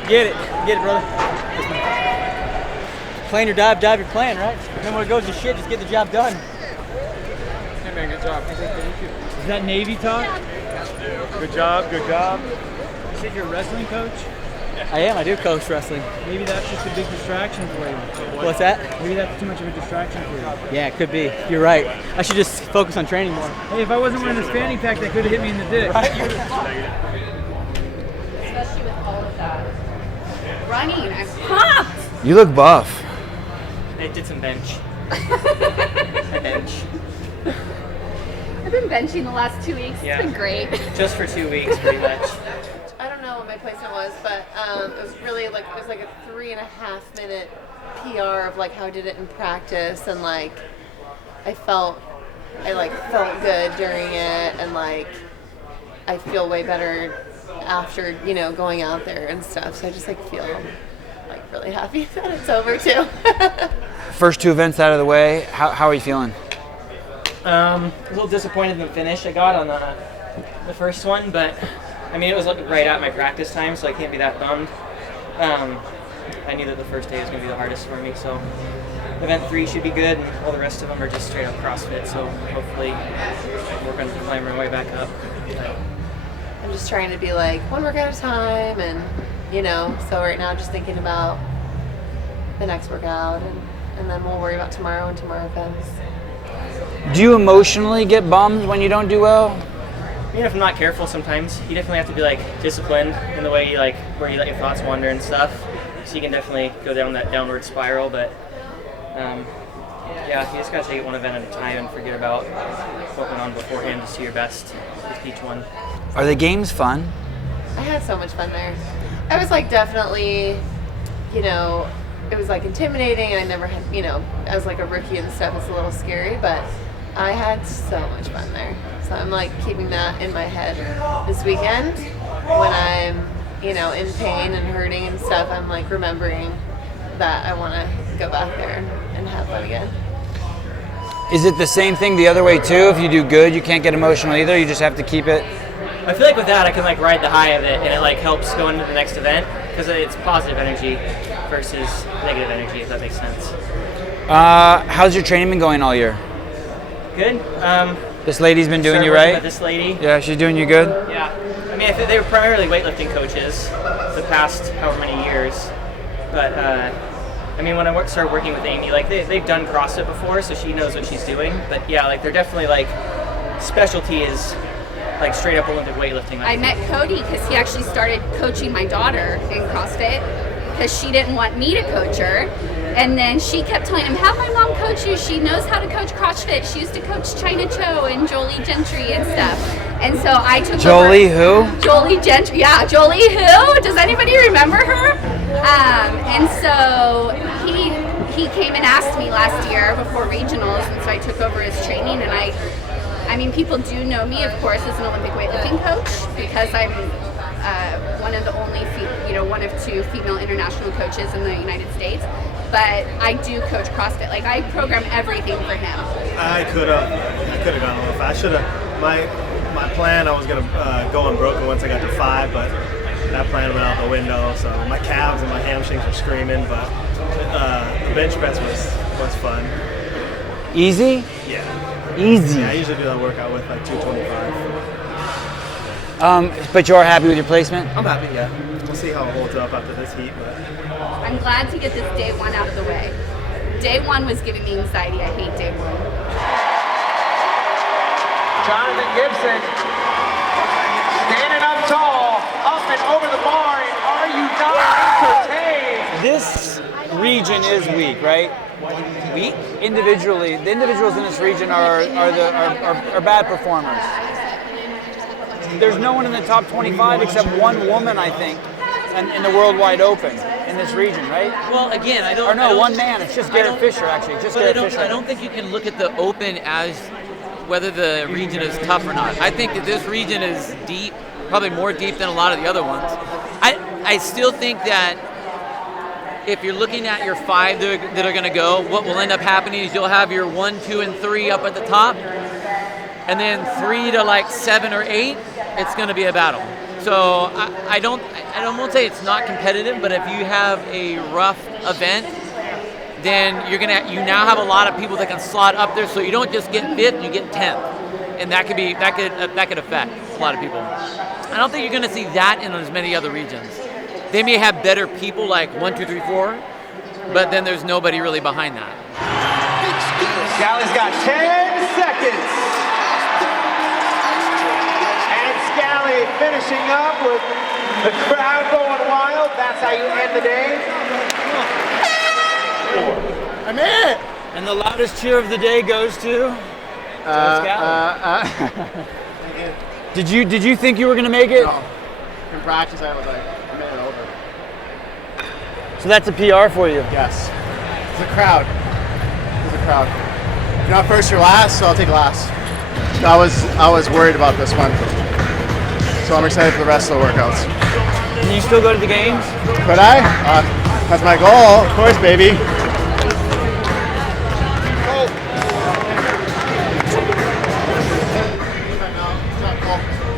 Get it, brother. Plan your dive your plan, right? And then when it goes to shit, just get the job done. Hey man, good job. Is that Navy talk? Good job, good job. You said you're a wrestling coach? I am. I do coach wrestling. Maybe that's just a big distraction for you. What's that? Maybe that's too much of a distraction for you. Yeah, it could be. You're right. I should just focus on training more. Hey, if I wasn't wearing this fanny pack, that could have hit me in the dick. Right? Especially with all of that running, I'm pumped. You look buff. I did some bench. I bench. I've been benching the last 2 weeks. Yeah. It's been great. Just for 2 weeks, pretty much. I don't know what my placement was, but it was really like it was like a 3.5 minute PR of like how I did it in practice, and like I felt good during it, and like I feel way better after going out there and stuff. So I just like feel like really happy that it's over too. First 2 events out of the way. How are you feeling? A little disappointed in the finish I got on the first one, but I mean it was like right at my practice time, so I can't be that bummed. I knew that the first day was going to be the hardest for me, so event 3 should be good, and all the rest of them are just straight up CrossFit, so hopefully we're going to climb our way back up. I'm just trying to be like one workout at a time, and so right now just thinking about the next workout, and then we'll worry about tomorrow and tomorrow events. Do you emotionally get bummed when you don't do well? I mean, if I'm not careful sometimes, you definitely have to be like disciplined in the way you where you let your thoughts wander and stuff. So you can definitely go down that downward spiral, but Yeah, you just gotta take it one event at a time and forget about what went on beforehand. Just do your best with each one. Are the games fun? I had so much fun there. I was like definitely, you know, it was like intimidating, and I never had, you know, as like a rookie and stuff, it's a little scary, but I had so much fun there. So I'm like keeping that in my head this weekend when I'm, you know, in pain and hurting and stuff. I'm like remembering that I want to go back there and have fun again. Is it the same thing the other way too? If you do good, you can't get emotional either. You just have to keep it. I feel like with that, I can like ride the high of it, and it like helps go into the next event because it's positive energy versus negative energy, if that makes sense. How's your training been going all year? Good. This lady's been doing Started you working right? with this lady. Yeah, she's doing you good? Yeah. I mean, I think they were primarily weightlifting coaches the past however many years. But, I mean, when I started working with Amy, like, they've done CrossFit before, so she knows what she's doing. But, yeah, like, they're definitely, like, specialty is, like, straight up Olympic weightlifting. I met Cody because he actually started coaching my daughter in CrossFit because she didn't want me to coach her. And then she kept telling him, have my mom coach you. She knows how to coach CrossFit. She used to coach China Cho and Jolie Gentry and stuff. And so I took Jolie over. who? Jolie Gentry, yeah. Jolie who? Does anybody remember her? And so he came and asked me last year before regionals, and so I took over his training. And I mean, people do know me, of course, as an Olympic weightlifting coach because I'm one of the only, one of two female international coaches in the United States. But I do coach CrossFit. Like, I program everything for him. I could have gone a little fast. I should have. My plan, I was gonna go unbroken once I got to 5, but that plan went out the window. So my calves and my hamstrings were screaming. But the bench press was fun. Easy? Yeah. Easy. Yeah, I usually do that workout with like 225. But you're happy with your placement? I'm happy. Yeah. We'll see how it holds up after this heat, but. I'm glad to get this day one out of the way. Day one was giving me anxiety. I hate day one. Jonathan Gibson standing up tall, up and over the bar, and are you not entertained? This region is weak, right? Weak? Individually, the individuals in this region are bad performers. There's no one in the top 25 except one woman, I think, in the Worldwide Open in this region, right? Well, again, I don't. Or no, I don't, one man. It's just Garrett Fisher, actually. Just Garrett Fisher. I don't think you can look at the Open as whether the region is tough or not. I think that this region is deep, probably more deep than a lot of the other ones. I still think that if you're looking at your 5 that are going to go, what will end up happening is you'll have your 1, 2, and 3 up at the top, and then 3 to like 7 or 8, it's going to be a battle. So I won't say it's not competitive, but if you have a rough event, then you now have a lot of people that can slot up there, so you don't just get 5th, you get 10th, and that could affect a lot of people. I don't think you're going to see that in as many other regions. They may have better people like 1, 2, 3, 4, but then there's nobody really behind that. Scali's got 10 seconds. And Scali finishing up with the crowd going wild. That's how you end the day. I'm in! And the loudest cheer of the day goes to? Did you think you were going to make it? No. In practice, I was like a minute over. So that's a PR for you? Yes. It's a crowd. It's a crowd. If you're not first, you're last, so I'll take last. I was worried about this one. So I'm excited for the rest of the workouts. Can you still go to the games? Could I? That's my goal, of course, baby.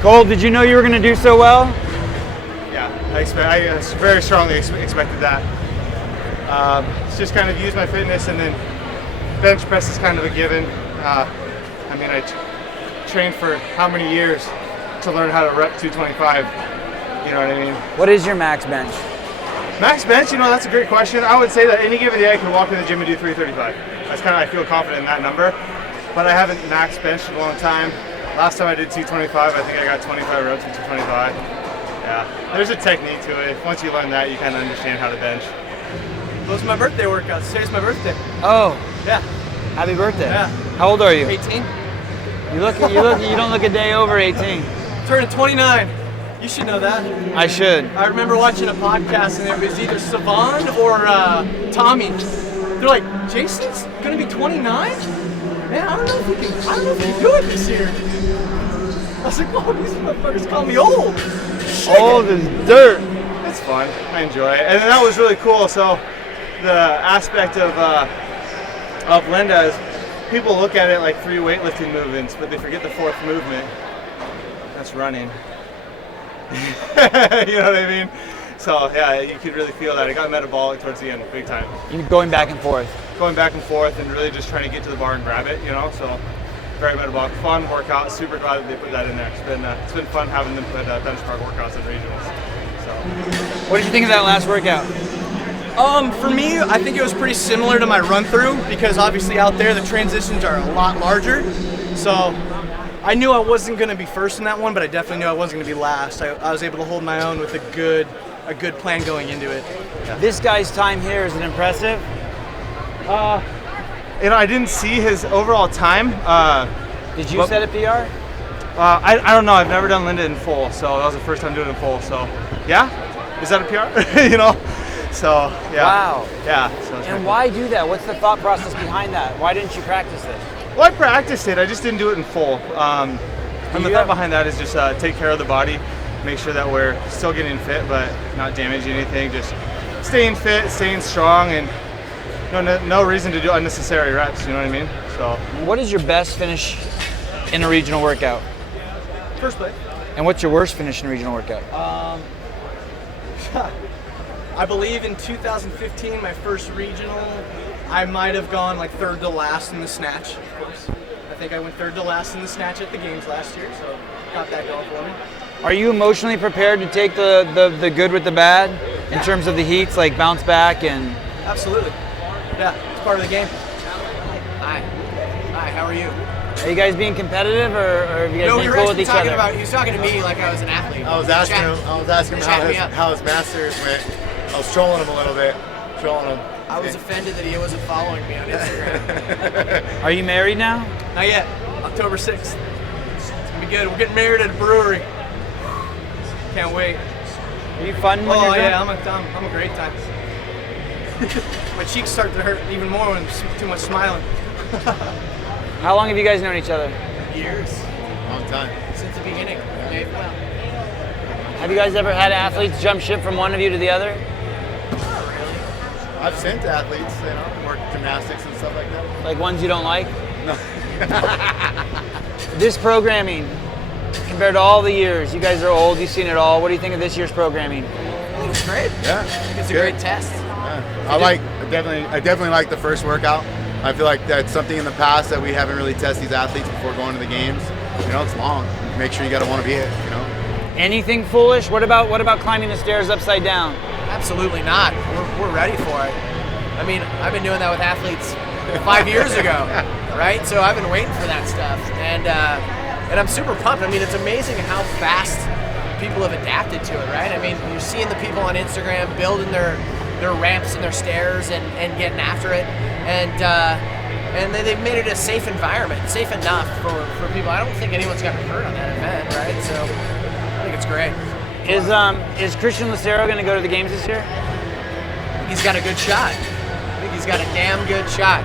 Cole, did you know you were going to do so well? Yeah, I very strongly expected that. It's just kind of use my fitness, and then bench press is kind of a given. I mean, I trained for how many years to learn how to rep 225? You know what I mean? What is your max bench? Max bench, that's a great question. I would say that any given day I can walk in the gym and do 335. That's kind of, I feel confident in that number. But I haven't max benched in a long time. Last time I did 225, I think I got 25 reps at 225. Yeah, there's a technique to it. Once you learn that, you kind of understand how to bench. Those are my birthday workouts. Today's my birthday. Oh. Yeah. Happy birthday. Yeah. How old are you? 18. You don't look a day over 18. Turning 29. You should know that. I should. I remember watching a podcast and it was either Sevan or Tommy. They're like, Jason's gonna be 29? Man, I don't know if we can do it this year. I was like, oh, these motherfuckers call me old. Old as dirt. It's fun. I enjoy it, and that was really cool. So the aspect of Linda is people look at it like 3 weightlifting movements, but they forget the 4th movement. That's running. You know what I mean? So yeah, you could really feel that. It got metabolic towards the end, big time. You're going back and forth. Going back and forth and really just trying to get to the bar and grab it, you know, so very metabolic, fun workout, super glad that they put that in there. It's been fun having them put benchmark workouts in regionals. So. What did you think of that last workout? For me, I think it was pretty similar to my run through because obviously out there the transitions are a lot larger. So I knew I wasn't going to be first in that one, but I definitely knew I wasn't going to be last. I was able to hold my own with a good plan going into it. Yeah. This guy's time here, is it impressive? You know, I didn't see his overall time. Did you set a PR? I don't know. I've never done Linda in full, so that was the first time doing it in full. So, yeah, is that a PR? You know, so yeah. Wow. Yeah. So and why do that? What's the thought process behind that? Why didn't you practice this? Well, I practiced it. I just didn't do it in full. And the thought behind that is just take care of the body, make sure that we're still getting fit, but not damaging anything. Just staying fit, staying strong, and no reason to do unnecessary reps. You know what I mean? So. What is your best finish in a regional workout? First place. And what's your worst finish in a regional workout? I believe in 2015, my first regional, I might have gone like 3rd to last in the snatch, of course. I think I went 3rd to last in the snatch at the games last year, so got that going for me. Are you emotionally prepared to take the good with the bad in terms of the heats, like bounce back and? Absolutely. Yeah, it's part of the game. Hi, how are you? Are you guys being competitive, or have you guys been cool with each other? He was talking to me like I was an athlete. I was asking him how his masters went. I was trolling him a little bit. I was offended that he wasn't following me on Instagram. Are you married now? Not yet. October 6th. It's gonna be good. We're getting married at a brewery. Can't wait. Are you fun when you're yeah, I'm a great time. My cheeks start to hurt even more when there's too much smiling. How long have you guys known each other? Years. Long time. Since the beginning. Well. Have you guys ever had athletes jump ship from one of you to the other? I've sent athletes, work gymnastics and stuff like that. Like ones you don't like? No. This programming, compared to all the years, you guys are old, you've seen it all. What do you think of this year's programming? I think it's great. Yeah. I think it's a great test. Yeah. I definitely like the first workout. I feel like that's something in the past that we haven't really tested these athletes before going to the games. You know, it's long. Make sure you gotta want to be it, you know. Anything foolish? What about climbing the stairs upside down? Absolutely not. We're ready for it. I mean, I've been doing that with athletes 5 years ago, right? So I've been waiting for that stuff, and I'm super pumped. I mean, it's amazing how fast people have adapted to it, right? I mean, you're seeing the people on Instagram building their ramps and their stairs and getting after it, and they've made it a safe environment, safe enough for people. I don't think anyone's gotten hurt on that event, right? So I think it's great. Is Christian Lucero going to go to the games this year? He's got a good shot. I think he's got a damn good shot.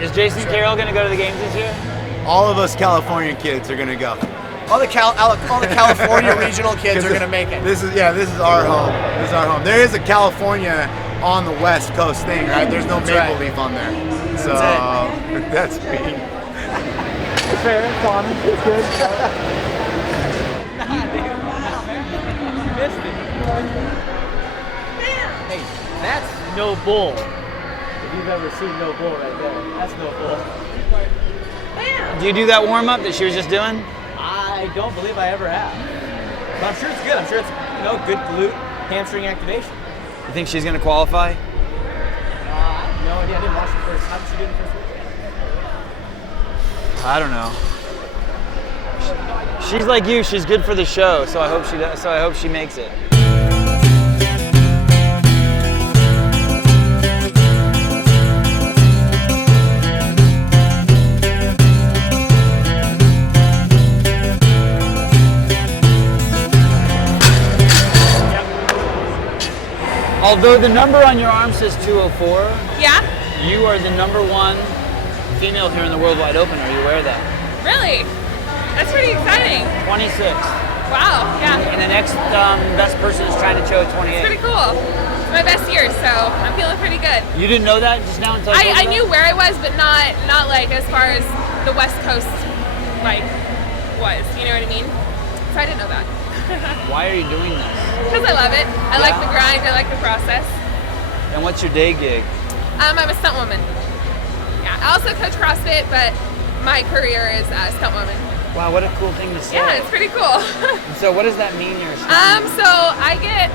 Is Jason Carroll going to go to the games this year? All of us Californian kids are gonna go. All the California regional kids are gonna make it. This is our home. This is our home. There is a California on the West Coast thing, right? There's no maple leaf on there. So that's me. Fair, common, it's good. Hey, that's no bull. If you've ever seen no bull right there, that's no bull. Do you do that warm up that she was just doing? I don't believe I ever have. But I'm sure it's good. I'm sure it's good glute, hamstring activation. You think she's going to qualify? I have no idea. I didn't watch the first. How did she do the first week? I don't know. She's like you. She's good for the show, so I hope she does. So I hope she makes it. Although the number on your arm says 204, Yeah? you are the #1 female here in the World Wide Open. Are you aware of that? Really? That's pretty exciting. 26. Wow, yeah. And the next best person is trying to show 28. It's pretty cool. It's my best year, so I'm feeling pretty good. You didn't know that just now until I knew where I was, but not like as far as the West Coast like was. You know what I mean? So I didn't know that. Why are you doing this? Because I love it. I like the grind. I like the process. And what's your day gig? I'm a stunt woman. Yeah, I also coach CrossFit, but my career is stunt woman. Wow, what a cool thing to say. Yeah, it's pretty cool. So what does that mean, you're a stunt? So I get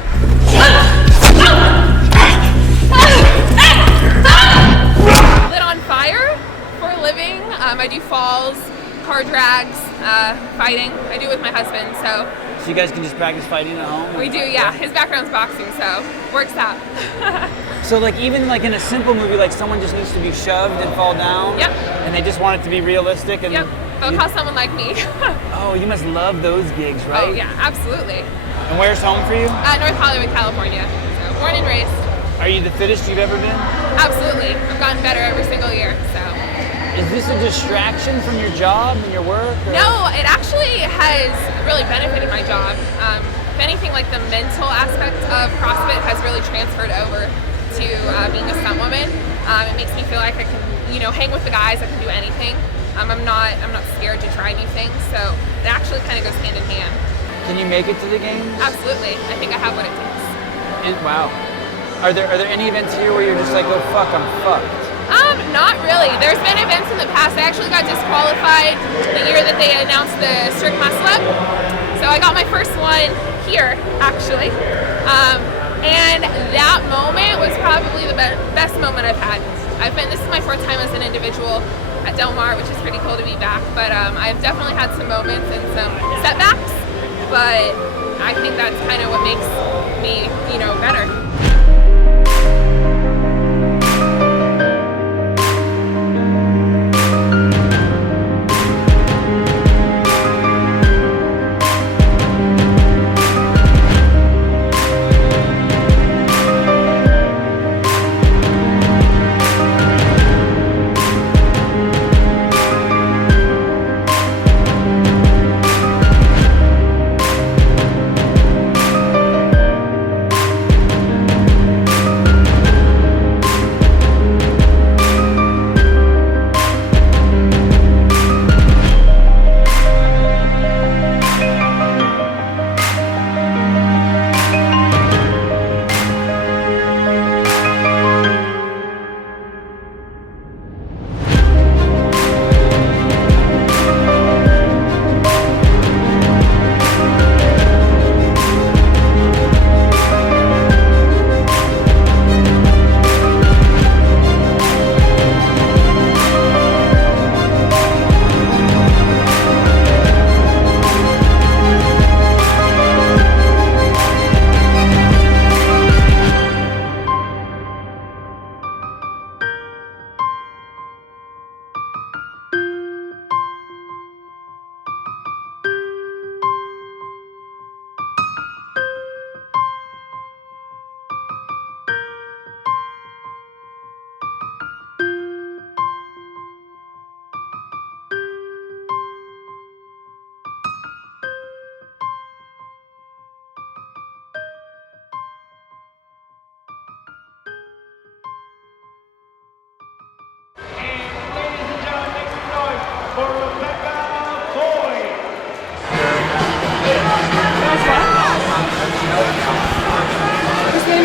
lit on fire for a living. I do falls, car drags, fighting. I do it with my husband, so you guys can just practice fighting at home? we do, yeah. His background's boxing, so works out. So like even like in a simple movie, like someone just needs to be shoved and fall down? Yep. And they just want it to be realistic? And Yep, they'll call someone like me. Oh, you must love those gigs, right? Oh yeah, absolutely. And where's home for you? North Hollywood, California. So born and raised. Are you the fittest you've ever been? Absolutely. I've gotten better every single year, so. Is this a distraction from your job and your work? Or? No, it actually has really benefited my job. If anything, like the mental aspect of CrossFit has really transferred over to being a stunt woman. It makes me feel like I can, hang with the guys. I can do anything. I'm not scared to try new things. So it actually kind of goes hand in hand. Can you make it to the games? Absolutely. I think I have what it takes. And wow. Are there any events here where you're just like, oh fuck, I'm fucked? Not really. There's been events in the past. I actually got disqualified the year that they announced the strict muscle up. So I got my first one here, actually. And that moment was probably the best moment I've had. This is my fourth time as an individual at Del Mar, which is pretty cool to be back. But I've definitely had some moments and some setbacks. But I think that's kind of what makes me, better.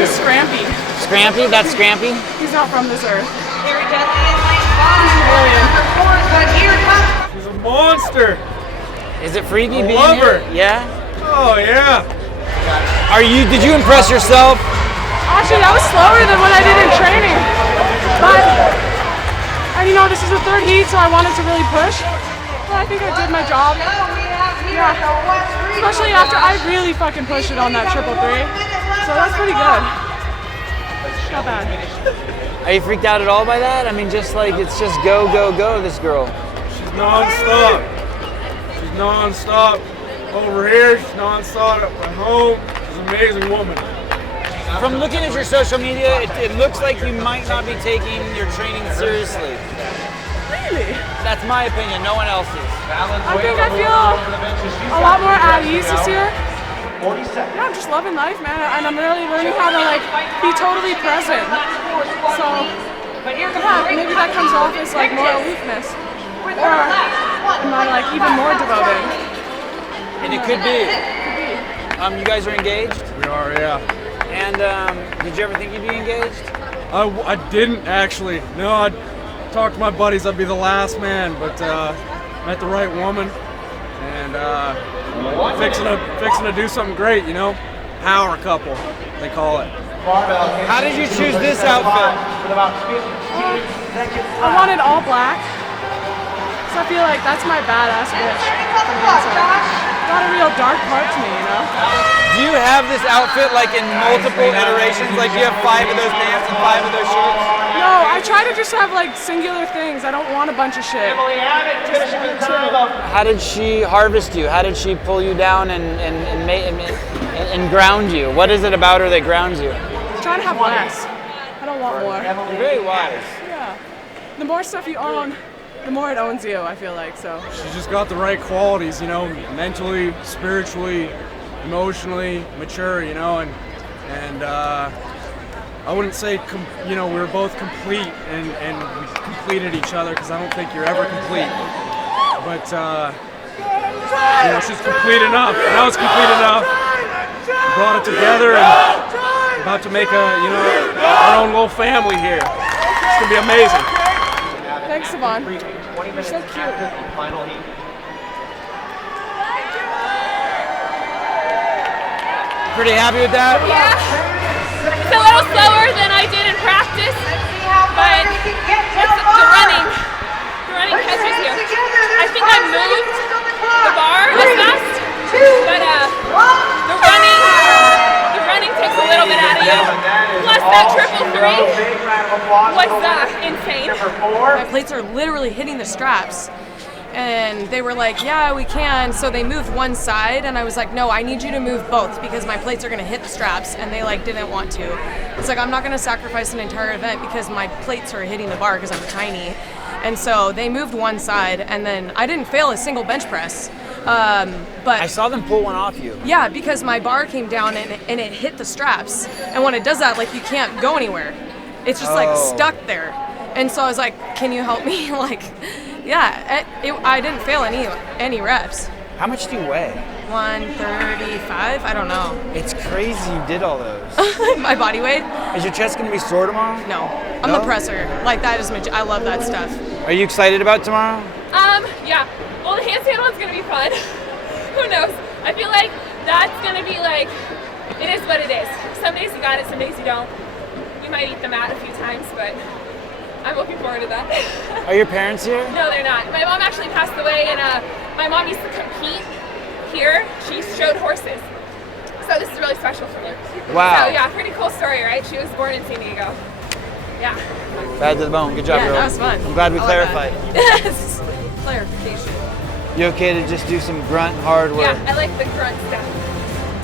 Scrampy. Scrampy? That's Scrampy? He's not from this earth. He's a monster. Is it freebie I being love here? her. Yeah? Oh yeah. Did you impress yourself? Actually, that was slower than what I did in training. But, this is the third heat, so I wanted to really push. But I think I did my job. Yeah. Especially after I really fucking pushed it on that 333. So that's pretty good. Not bad. Are you freaked out at all by that? It's just go, go, go, this girl. She's non-stop. She's non-stop over here. She's non-stop at home. She's an amazing woman. From looking at your social media, it looks like you might not be taking your training seriously. Really? That's my opinion, no one else's. I think I feel a lot more at ease this year. Yeah, I'm just loving life, man, and I'm really learning how to like be totally present. So, yeah, maybe that comes off as like more aloofness, or am I like even more devoted? And it could be. You guys are engaged? We are, yeah. And did you ever think you'd be engaged? I didn't actually. No, I talked to my buddies. I'd be the last man, but met the right woman, and fixing to do something great. You know, power couple, they call it. How did you choose this outfit? I wanted all black, so I feel like that's my badass bitch. Not a real dark part to me, you know? Do you have this outfit like in multiple iterations? Like you have 5 of those pants and 5 of those shirts? No, I try to just have like singular things. I don't want a bunch of shit. Just one or two. How did she harvest you? How did she pull you down and ground you? What is it about her that grounds you? Trying to have less. I don't want more. You're very wise. Yeah. The more stuff you own, the more it owns you, I feel like, so. She's just got the right qualities, you know, mentally, spiritually, emotionally mature, you know, and I wouldn't say, you know, we were both complete and we completed each other, because I don't think you're ever complete. But, you know, she's complete enough. Now it's complete enough. We brought it together and about to make our own little family here. It's gonna be amazing. Thanks, Sevan. You're so cute. Pretty happy with that? Yeah. It's a little slower than I did in practice, but it's the running catches here. I think I moved the bar as fast, but the running takes a little bit out of you. Plus that triple 3 was insane. My plates are literally hitting the straps. And they were like, yeah, we can. So they moved one side, and I was like, no, I need you to move both because my plates are gonna hit the straps, and they like didn't want to. It's like, I'm not gonna sacrifice an entire event because my plates are hitting the bar because I'm tiny. And so they moved one side, and then I didn't fail a single bench press. But I saw them pull one off you. Yeah, because my bar came down and it hit the straps. And when it does that, like, you can't go anywhere. It's just like stuck there. And so I was like, can you help me? Like, yeah, I didn't fail any reps. How much do you weigh? 135, I don't know. It's crazy you did all those. My body weight? Is your chest gonna be sore tomorrow? No, I'm the presser. Like, that is I love that stuff. Are you excited about tomorrow? Yeah. Well, the handstand one's gonna be fun. Who knows? I feel like that's gonna be like, it is what it is. Some days you got it, some days you don't. You might eat the mat a few times, but I'm looking forward to that. Are your parents here? No, they're not. My mom actually passed away, and my mom used to compete here. She showed horses. So this is really special for me. Wow. So yeah, pretty cool story, right? She was born in San Diego. Yeah. Bad to the bone. Good job, yeah, girl. That was fun. I'm glad we clarified. Yes. Clarification. You okay to just do some grunt hard work? Yeah, I like the grunt stuff.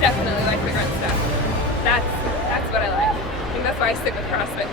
Definitely like the grunt stuff. That's what I like. I think that's why I stick with CrossFit.